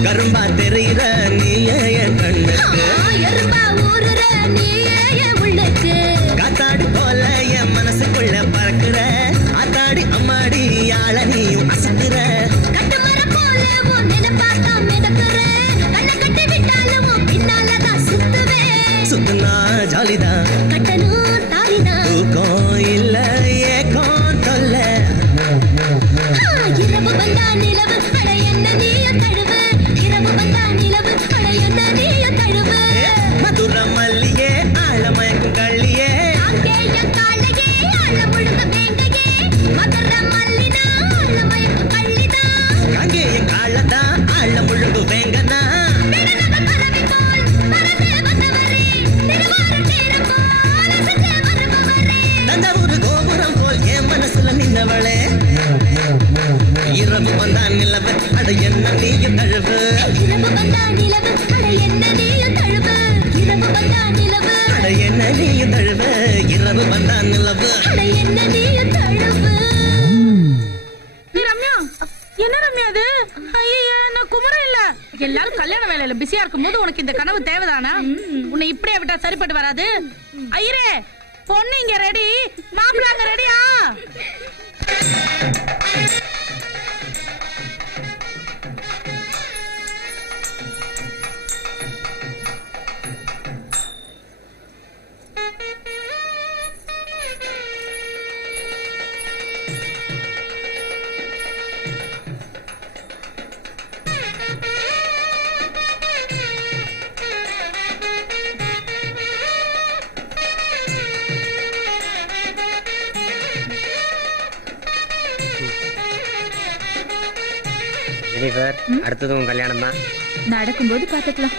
கரும்பா தெரிகிற நீயே என் கண்ணுக்கு எறும்பா ஊறுற நீயே என் உள்ளுக்கு காத்தாடி போல என் மனசுக்குள்ள பறக்குற ஆத்தாடி அம்மாடி ஆள நீயும் அசத்துற கட்டுமரம் போல உன் நினைப்பாத்தான் மிதக்குற கண்ணை கட்டி விட்டாலும் உன் பின்னாலதான் சுத்துவேன் சுத்துனா ஜாலிதான் கட்டணும் தாரிதான் தூக்கம் இல்ல ஏக்கம் தொல்ல இரவு வந்தா நிலவு அட என்ன நீயும் தழுவு இரவு வந்தா நிலவு அட என்ன நீயும் தழுவு மதுர மல்லியே ஆழமயக்கும் கள்ளியே அங்கேய காளையே ஆழ முழுக வேங்கையே மதுரை மல்லிதா ஆழமயக்க கள்ளிதா கங்கேயும் காளதா ஆழ முழுங்கு வேங்கனா விடநகர் பறவை போல் பறந்து வந்தவரே திருவாரூர் தேர போல் அசைந்து வருபவரே தஞ்சாவூர் கோபுரம் போல் என் மனசுல நின்னவளே இரவு வந்தா நிலவு அட என்ன நீயும் தழுவு இரவு வந்தா நிலவு அட என்ன நீயும் தழுவு இரவு வந்தா நிலவு அட என்ன நீயும் தழுவு இரவு வந்தா நிலவு அட என்ன நீயும் தழுவு ரம்யா என்ன ரம்யா அது ஐயா நான் குமரம் இல்ல எல்லாரும் கல்யாண வேலையில பிஸியா இருக்கும்போது உனக்கு இந்த கனவு தேவைதானா உன்னை இப்படியே விட்டா சரிப்பட்டு வராது ஐயரே பொண்ணு இங்க ரெடி மாப்பிள்ள அங்க ரெடியா ஜெனிஃபர் அடுத்தது உன் கல்யாணம் தான் நடக்கும்போது பாத்துக்கலாம்.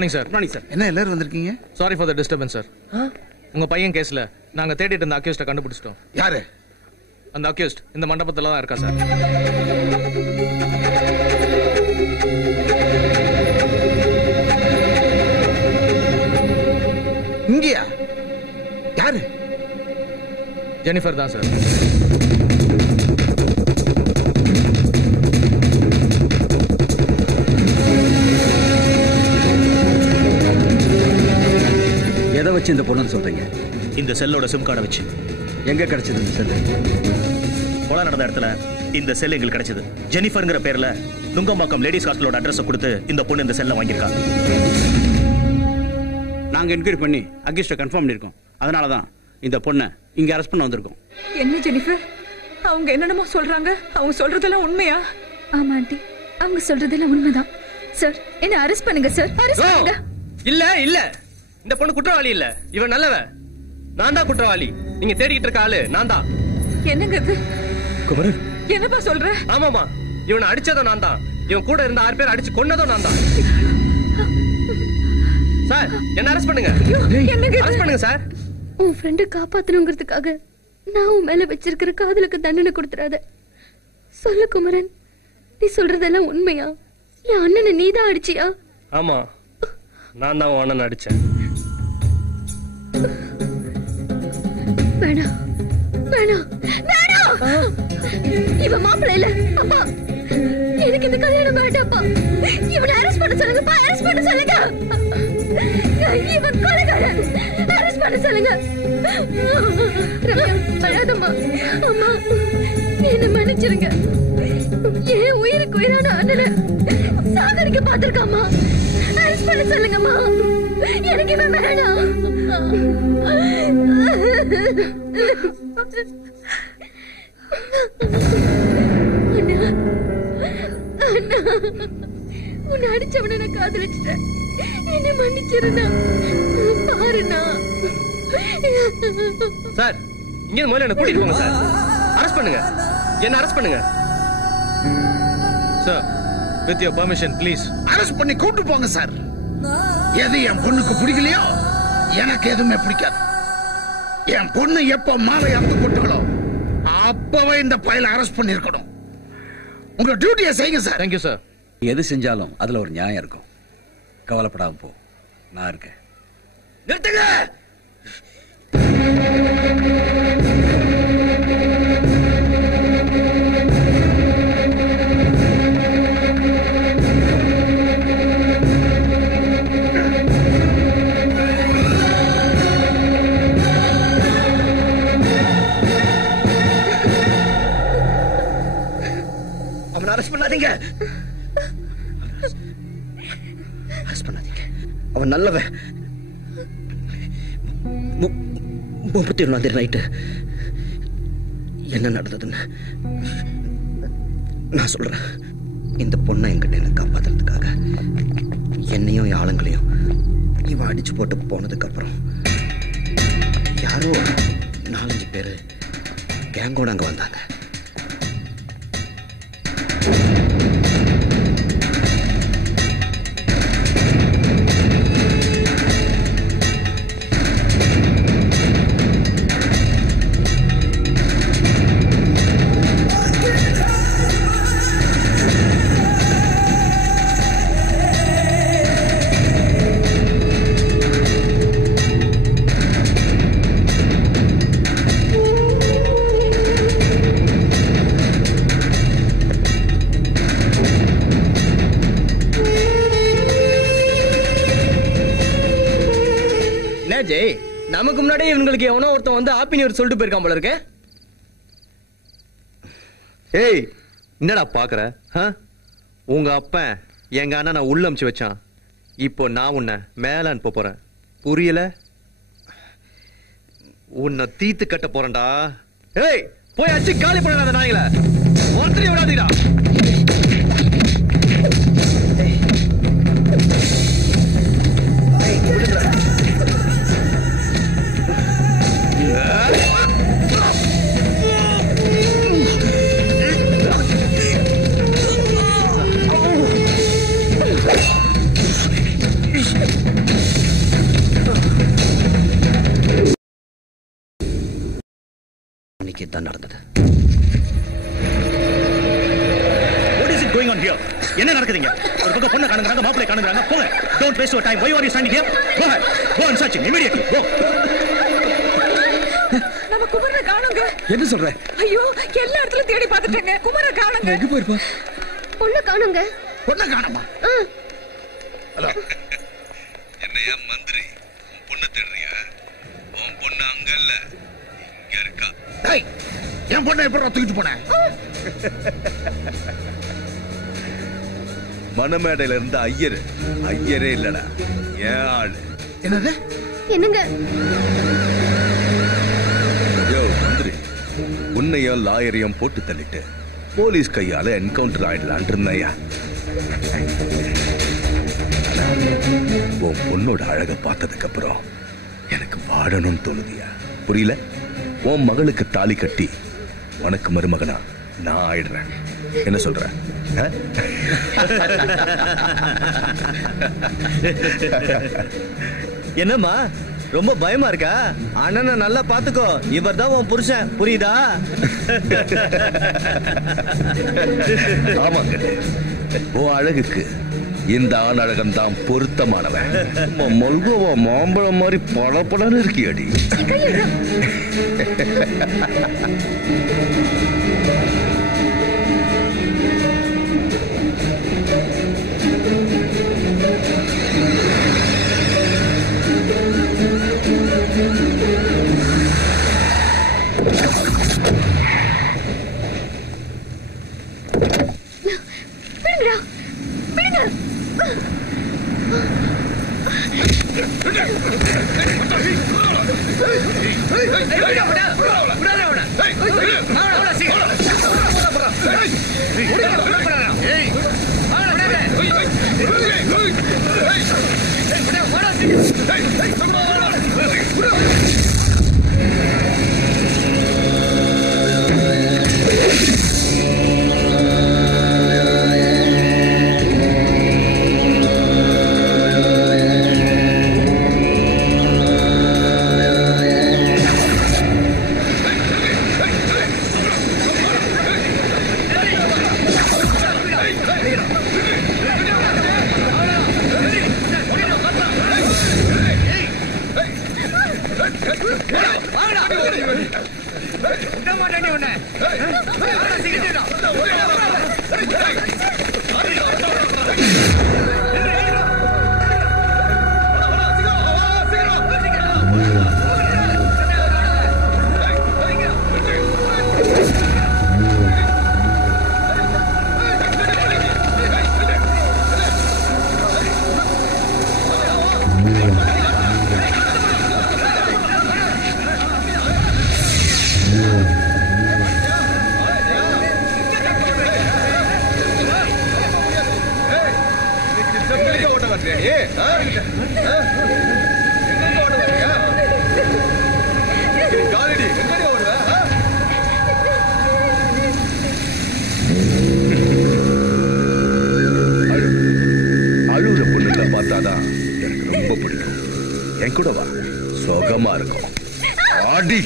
Morning sir. Morning sir. என்ன எல்லாரும் வந்திருக்கீங்க? Sorry for the disturbance sir. உங்க பையன் கேஸ்ல நாங்க தேடிட்டு இருந்த அக்யூஸ்ட கண்டுபிடிச்சிட்டோம். யாரு அந்த அக்யூஸ்ட்? இந்த மண்டபத்துல தான் இருக்கா சார். இங்கயா? யாரு? ஜெனிஃபர் தான் சார். எதை வச்சு இந்த பொண்ணுன்னு சொல்றீங்க? இந்த செல்லோட சிம் கார்டை வச்சு. எங்க கிடைச்சது இந்த செல்லு? கொலை நடந்த இடத்துல இந்த செல் எங்களுக்கு கிடைச்சது. ஜெனிஃபர்ங்கிற பேர்ல நுங்கம்பாக்கம் லேடிஸ் ஹாஸ்டலோட அட்ரஸ் கொடுத்து இந்த பொண்ணு இந்த செல்லை வாங்கியிருக்காங்க. நாங்க என்கொயரி பண்ணி அக்யூஸ்ட கன்ஃபார்ம் பண்ணிருக்கோம். அதனாலதான் இந்த பொண்ணை இங்க அரெஸ்ட் பண்ண வந்திருக்கோம். என்ன ஜெனிஃபர், அவங்க என்னென்னமோ சொல்றாங்க. அவங்க சொல்றதெல்லாம் உண்மையா? ஆமா ஆண்டி, அவங்க சொல்றதெல்லாம் உண்மைதான். சார், என்ன அரெஸ்ட் பண்ணுங்க சார், அரெஸ்ட் பண்ணுங்க. இல்ல இல்ல, இந்த பொண்ணு குற்றவாளி இல்ல, இவன் நல்லவ. நான் தான் குற்றவாளி. நீங்க தேடிக்கிட்டு இருக்க ஆளு நான் தான். என்னங்க இது? குமரன், என்னப்பா சொல்ற? ஆமாமா, இவனை அடிச்சதும் நான் தான். இவன் கூட இருந்த 6 பேர் அடிச்சு கொன்னதும் நான் தான். சார், என்ன அரெஸ்ட் பண்ணுங்க. அரெஸ்ட் பண்ணுங்க சார். உன் ஃப்ரெண்டை காப்பாத்தணுங்கிறதுக்காக நான் உன் மேல வச்சிருக்கிற காதலுக்கு தண்டனை கொடுத்துறாத. சொல்லு குமரன், நீ சொல்றதெல்லாம் உண்மையா? என் அண்ணனை நீதான் அடிச்சியா? ஆமா, நான் தான் உன் அண்ணன் அடிச்சேன். வேணாம் வேணாம் வேணாம், இவன் மாப்பிள்ளை இல்ல. அப்பா, எனக்கு இந்த கல்யாணம் வேண்டாப்பா. இவனை அரெஸ்ட் பண்ண சொல்லுங்கப்பா, அரெஸ்ட் பண்ண சொல்லுங்க. இவன் கொலைகாரன், அரெஸ்ட் பண்ண சொல்லுங்க. ரம்யா, அழாதம்மா. அம்மா, என்ன மன்னிச்சிருங்க. என் உயிருக்கு உயிரான அண்ணனை சாகரிக்க பார்த்திருக்காமா. அரெஸ்ட் பண்ண சொல்லுங்கம்மா. எனக்கு இவன் வேணாம். உன்னை அடிச்சவன நான் காதலிச்சிட்டேன். என்ன மன்னிச்சிருந்தா பாருண்ணா. சார், இங்க முதல்ல என்ன கூட்டிட்டு போங்க சார். அரெஸ்ட் பண்ணுங்க, என்ன அரெஸ்ட் பண்ணுங்க. Sir, with your permission please. Arrest பண்ணி கூட்டு போங்க சார். எது என் பொண்ணுக்கு பிடிக்கலையோ எனக்கு எதுவுமே பிடிக்காது. என் பொண்ணு எப்ப மாலை அறுத்து போட்டாலோ அப்பவே இந்த பையல அரெஸ்ட் பண்ணிருக்கணும். உங்க டியூட்டியை செய்யுங்க சார். Thank you sir. எது செஞ்சாலும் அதுல ஒரு நியாயம் இருக்கும். கவலைப்படாம போ, நான் இருக்கேன். நிறுத்துங்க. அவனை அரெஸ்ட் பண்ணாதீங்க. அரெஸ்ட் பண்ணாதீங்க. அவன் நல்லவன். 31 நைட்டு என்ன நடந்ததுன்னு நான் சொல்றேன். இந்த பொண்ணை என்கிட்ட என்ன காப்பாத்துறதுக்காக என்னையும் ஆளுங்களையும் இவன் அடிச்சு போட்டு போனதுக்கு அப்புறம் யாரோ 4-5 பேரு கேங்கோட அங்க வந்தாங்க. ஜெய், நமக்கு முன்னாடி இவங்களுக்கு எவனோ ஒருத்தன் வந்து ஹாப்பி நியூ இயர் சொல்லிட்டு போயிருக்கான் போல இருக்கு. ஏய், என்னடா பாக்குற? உங்க அப்பன் எங்க அண்ணனை உள்ள அமுச்சு வச்சான். இப்போ நான் உன்னை மேல அனுப்ப போறேன். புரியல? உன்னை தீத்து கட்ட போறேன்டா. ஏய், போய் அச்சு காலி பண்ணாத நாய்கள. ஒருத்தரையும் விடாதீடா. அன்னைக்கு தான் நடந்தது. What is it going on here? என்ன நடக்குதுங்க? ஒரு பக்கம் பொண்ணை காணுங்கறாங்க, மாப்பிளை காணுங்கறாங்க. போங்க. Don't waste your time. Why are you standing here? Go ahead. Go and search him immediately. Go. நம்ம குமரனை காணுங்க. என்ன சொல்ற? ஐயோ, எல்லா இடத்துலயும் தேடி பார்த்துட்டேங்க. குமரனை காணுங்க. எங்க போயிருப்பா? பொண்ணு காணுங்க. பொண்ணை காணுமா? ஹலோ. என்னையா மந்திரி? உன் பொண்ணை தேடுறியா? உன் பொண்ணு அங்க இல்ல, இங்க இருக்கா. டேய், என் பொண்ணை எப்பறா தூக்கிட்டு போன? மணமேடையில இருந்த ஐயரே இல்லடா, ஏன் ஆளு. என்னது? என்னங்க? யோ மந்திரி, உன்னையும் லாயரையும் போட்டு தள்ளிட்டு போலீஸ் கையால என்கவுண்டர் ஆயிடலான் இருந்தையா. உன் பொண்ணோட அழக பார்த்ததுக்கு அப்புறம் எனக்கு வாழணும்னு தோணுதியா? புரியல? உன் மகளுக்கு தாலி கட்டி உனக்கு மருமகனா நான் ஆயிடுறேன். என்ன சொல்ற? என்னம்மா ரொம்ப பயமா இருக்கா? அண்ணனை நல்லா பாத்துக்கோ, இவர் தான் உன் புருஷன், புரியுதா? ஆமாங்க, உன் அழகுக்கு இந்த ஆண் அழகன் தான் பொருத்தமானவன். மல்கோவா மாம்பழம் மாதிரி பளபளன்னு இருக்கியடி. அழுகுற பொண்ணுல பார்த்தாதான் எனக்கு ரொம்ப பிடிக்கும். என் கூட வா, சுகமா இருக்கும். ஆடி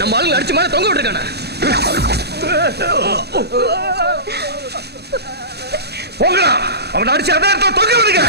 நம்ம ஆளுங்க அடிச்சு மேல தொங்க விட்டுருக்கானே. போங்கடா, அவன் அடிச்சு அதே இடத்துல தொங்க விடுங்க.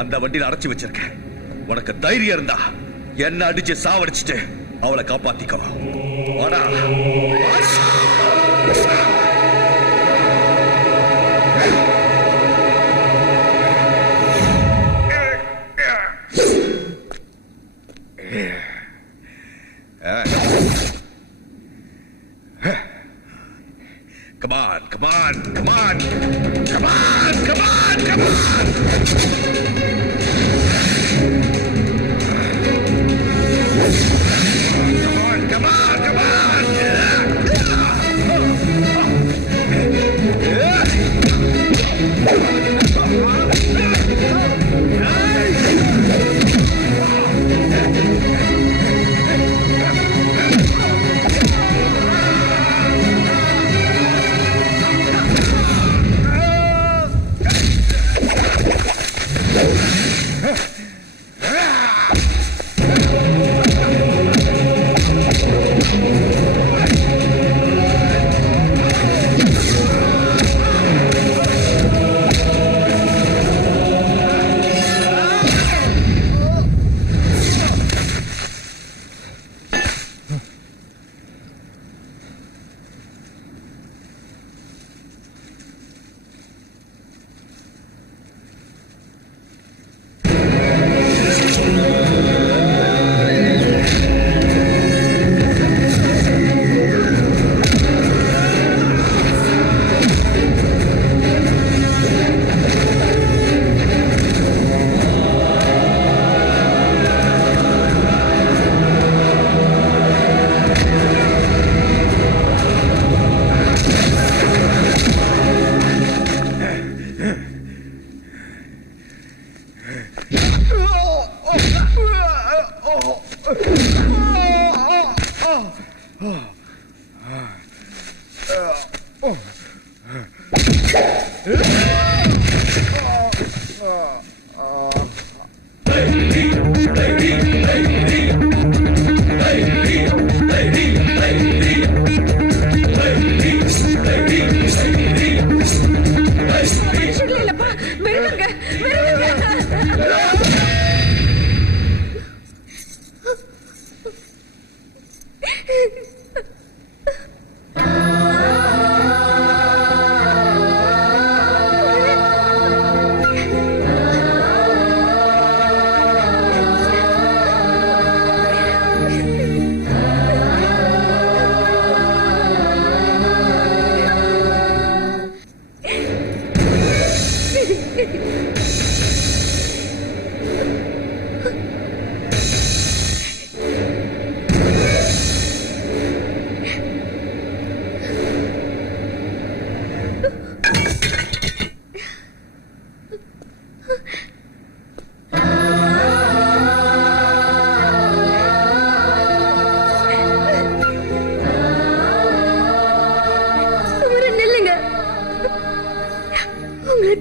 அந்த வண்டியில அடைச்சு வச்சிருக்கேன். உனக்கு தைரியம் இருந்தா என்ன அடிச்சு சாவடிச்சுட்டு அவளை காப்பாத்திக்கோ. வாடா. Come on, come on, come on. Come on, come on, come on. Come on, come on.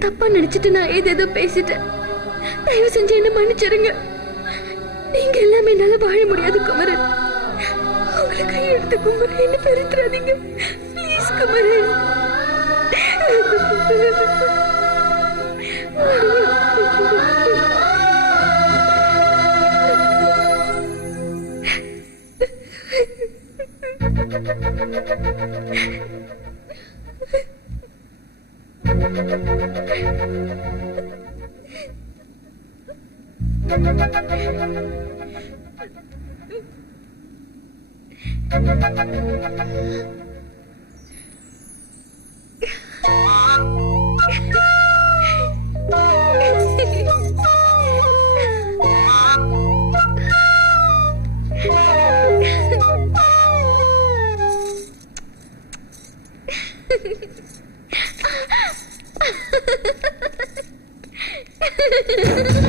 தப்பா நினைச்சிட்டு நான் ஏதேதோ பேசிட்டேன். தயவு செஞ்சு என்ன மன்னிச்சிருங்க. நீங்க எல்லாமே என்னால வாழ முடியாது குமரன். உங்களை கையெடுத்து குமரன், என்ன பெருத்துறாதீங்க ப்ளீஸ் குமரன்.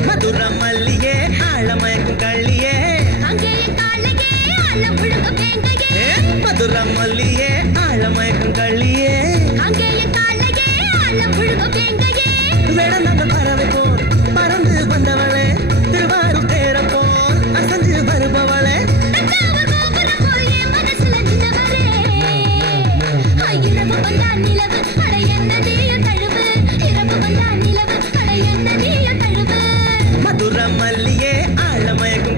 மதுர மல்லியே ஆழமயக்கும் கள்ளியே மதுர மல்லியே ஆழமயக்கும் கள்ளியே வேடந்தாங்க பறவை போல் பறந்து வந்தவளே, திருவாரூர் தேர போல் அசஞ்சு வருபவளே, மதுர மல்லியே ஆழமயக்கும்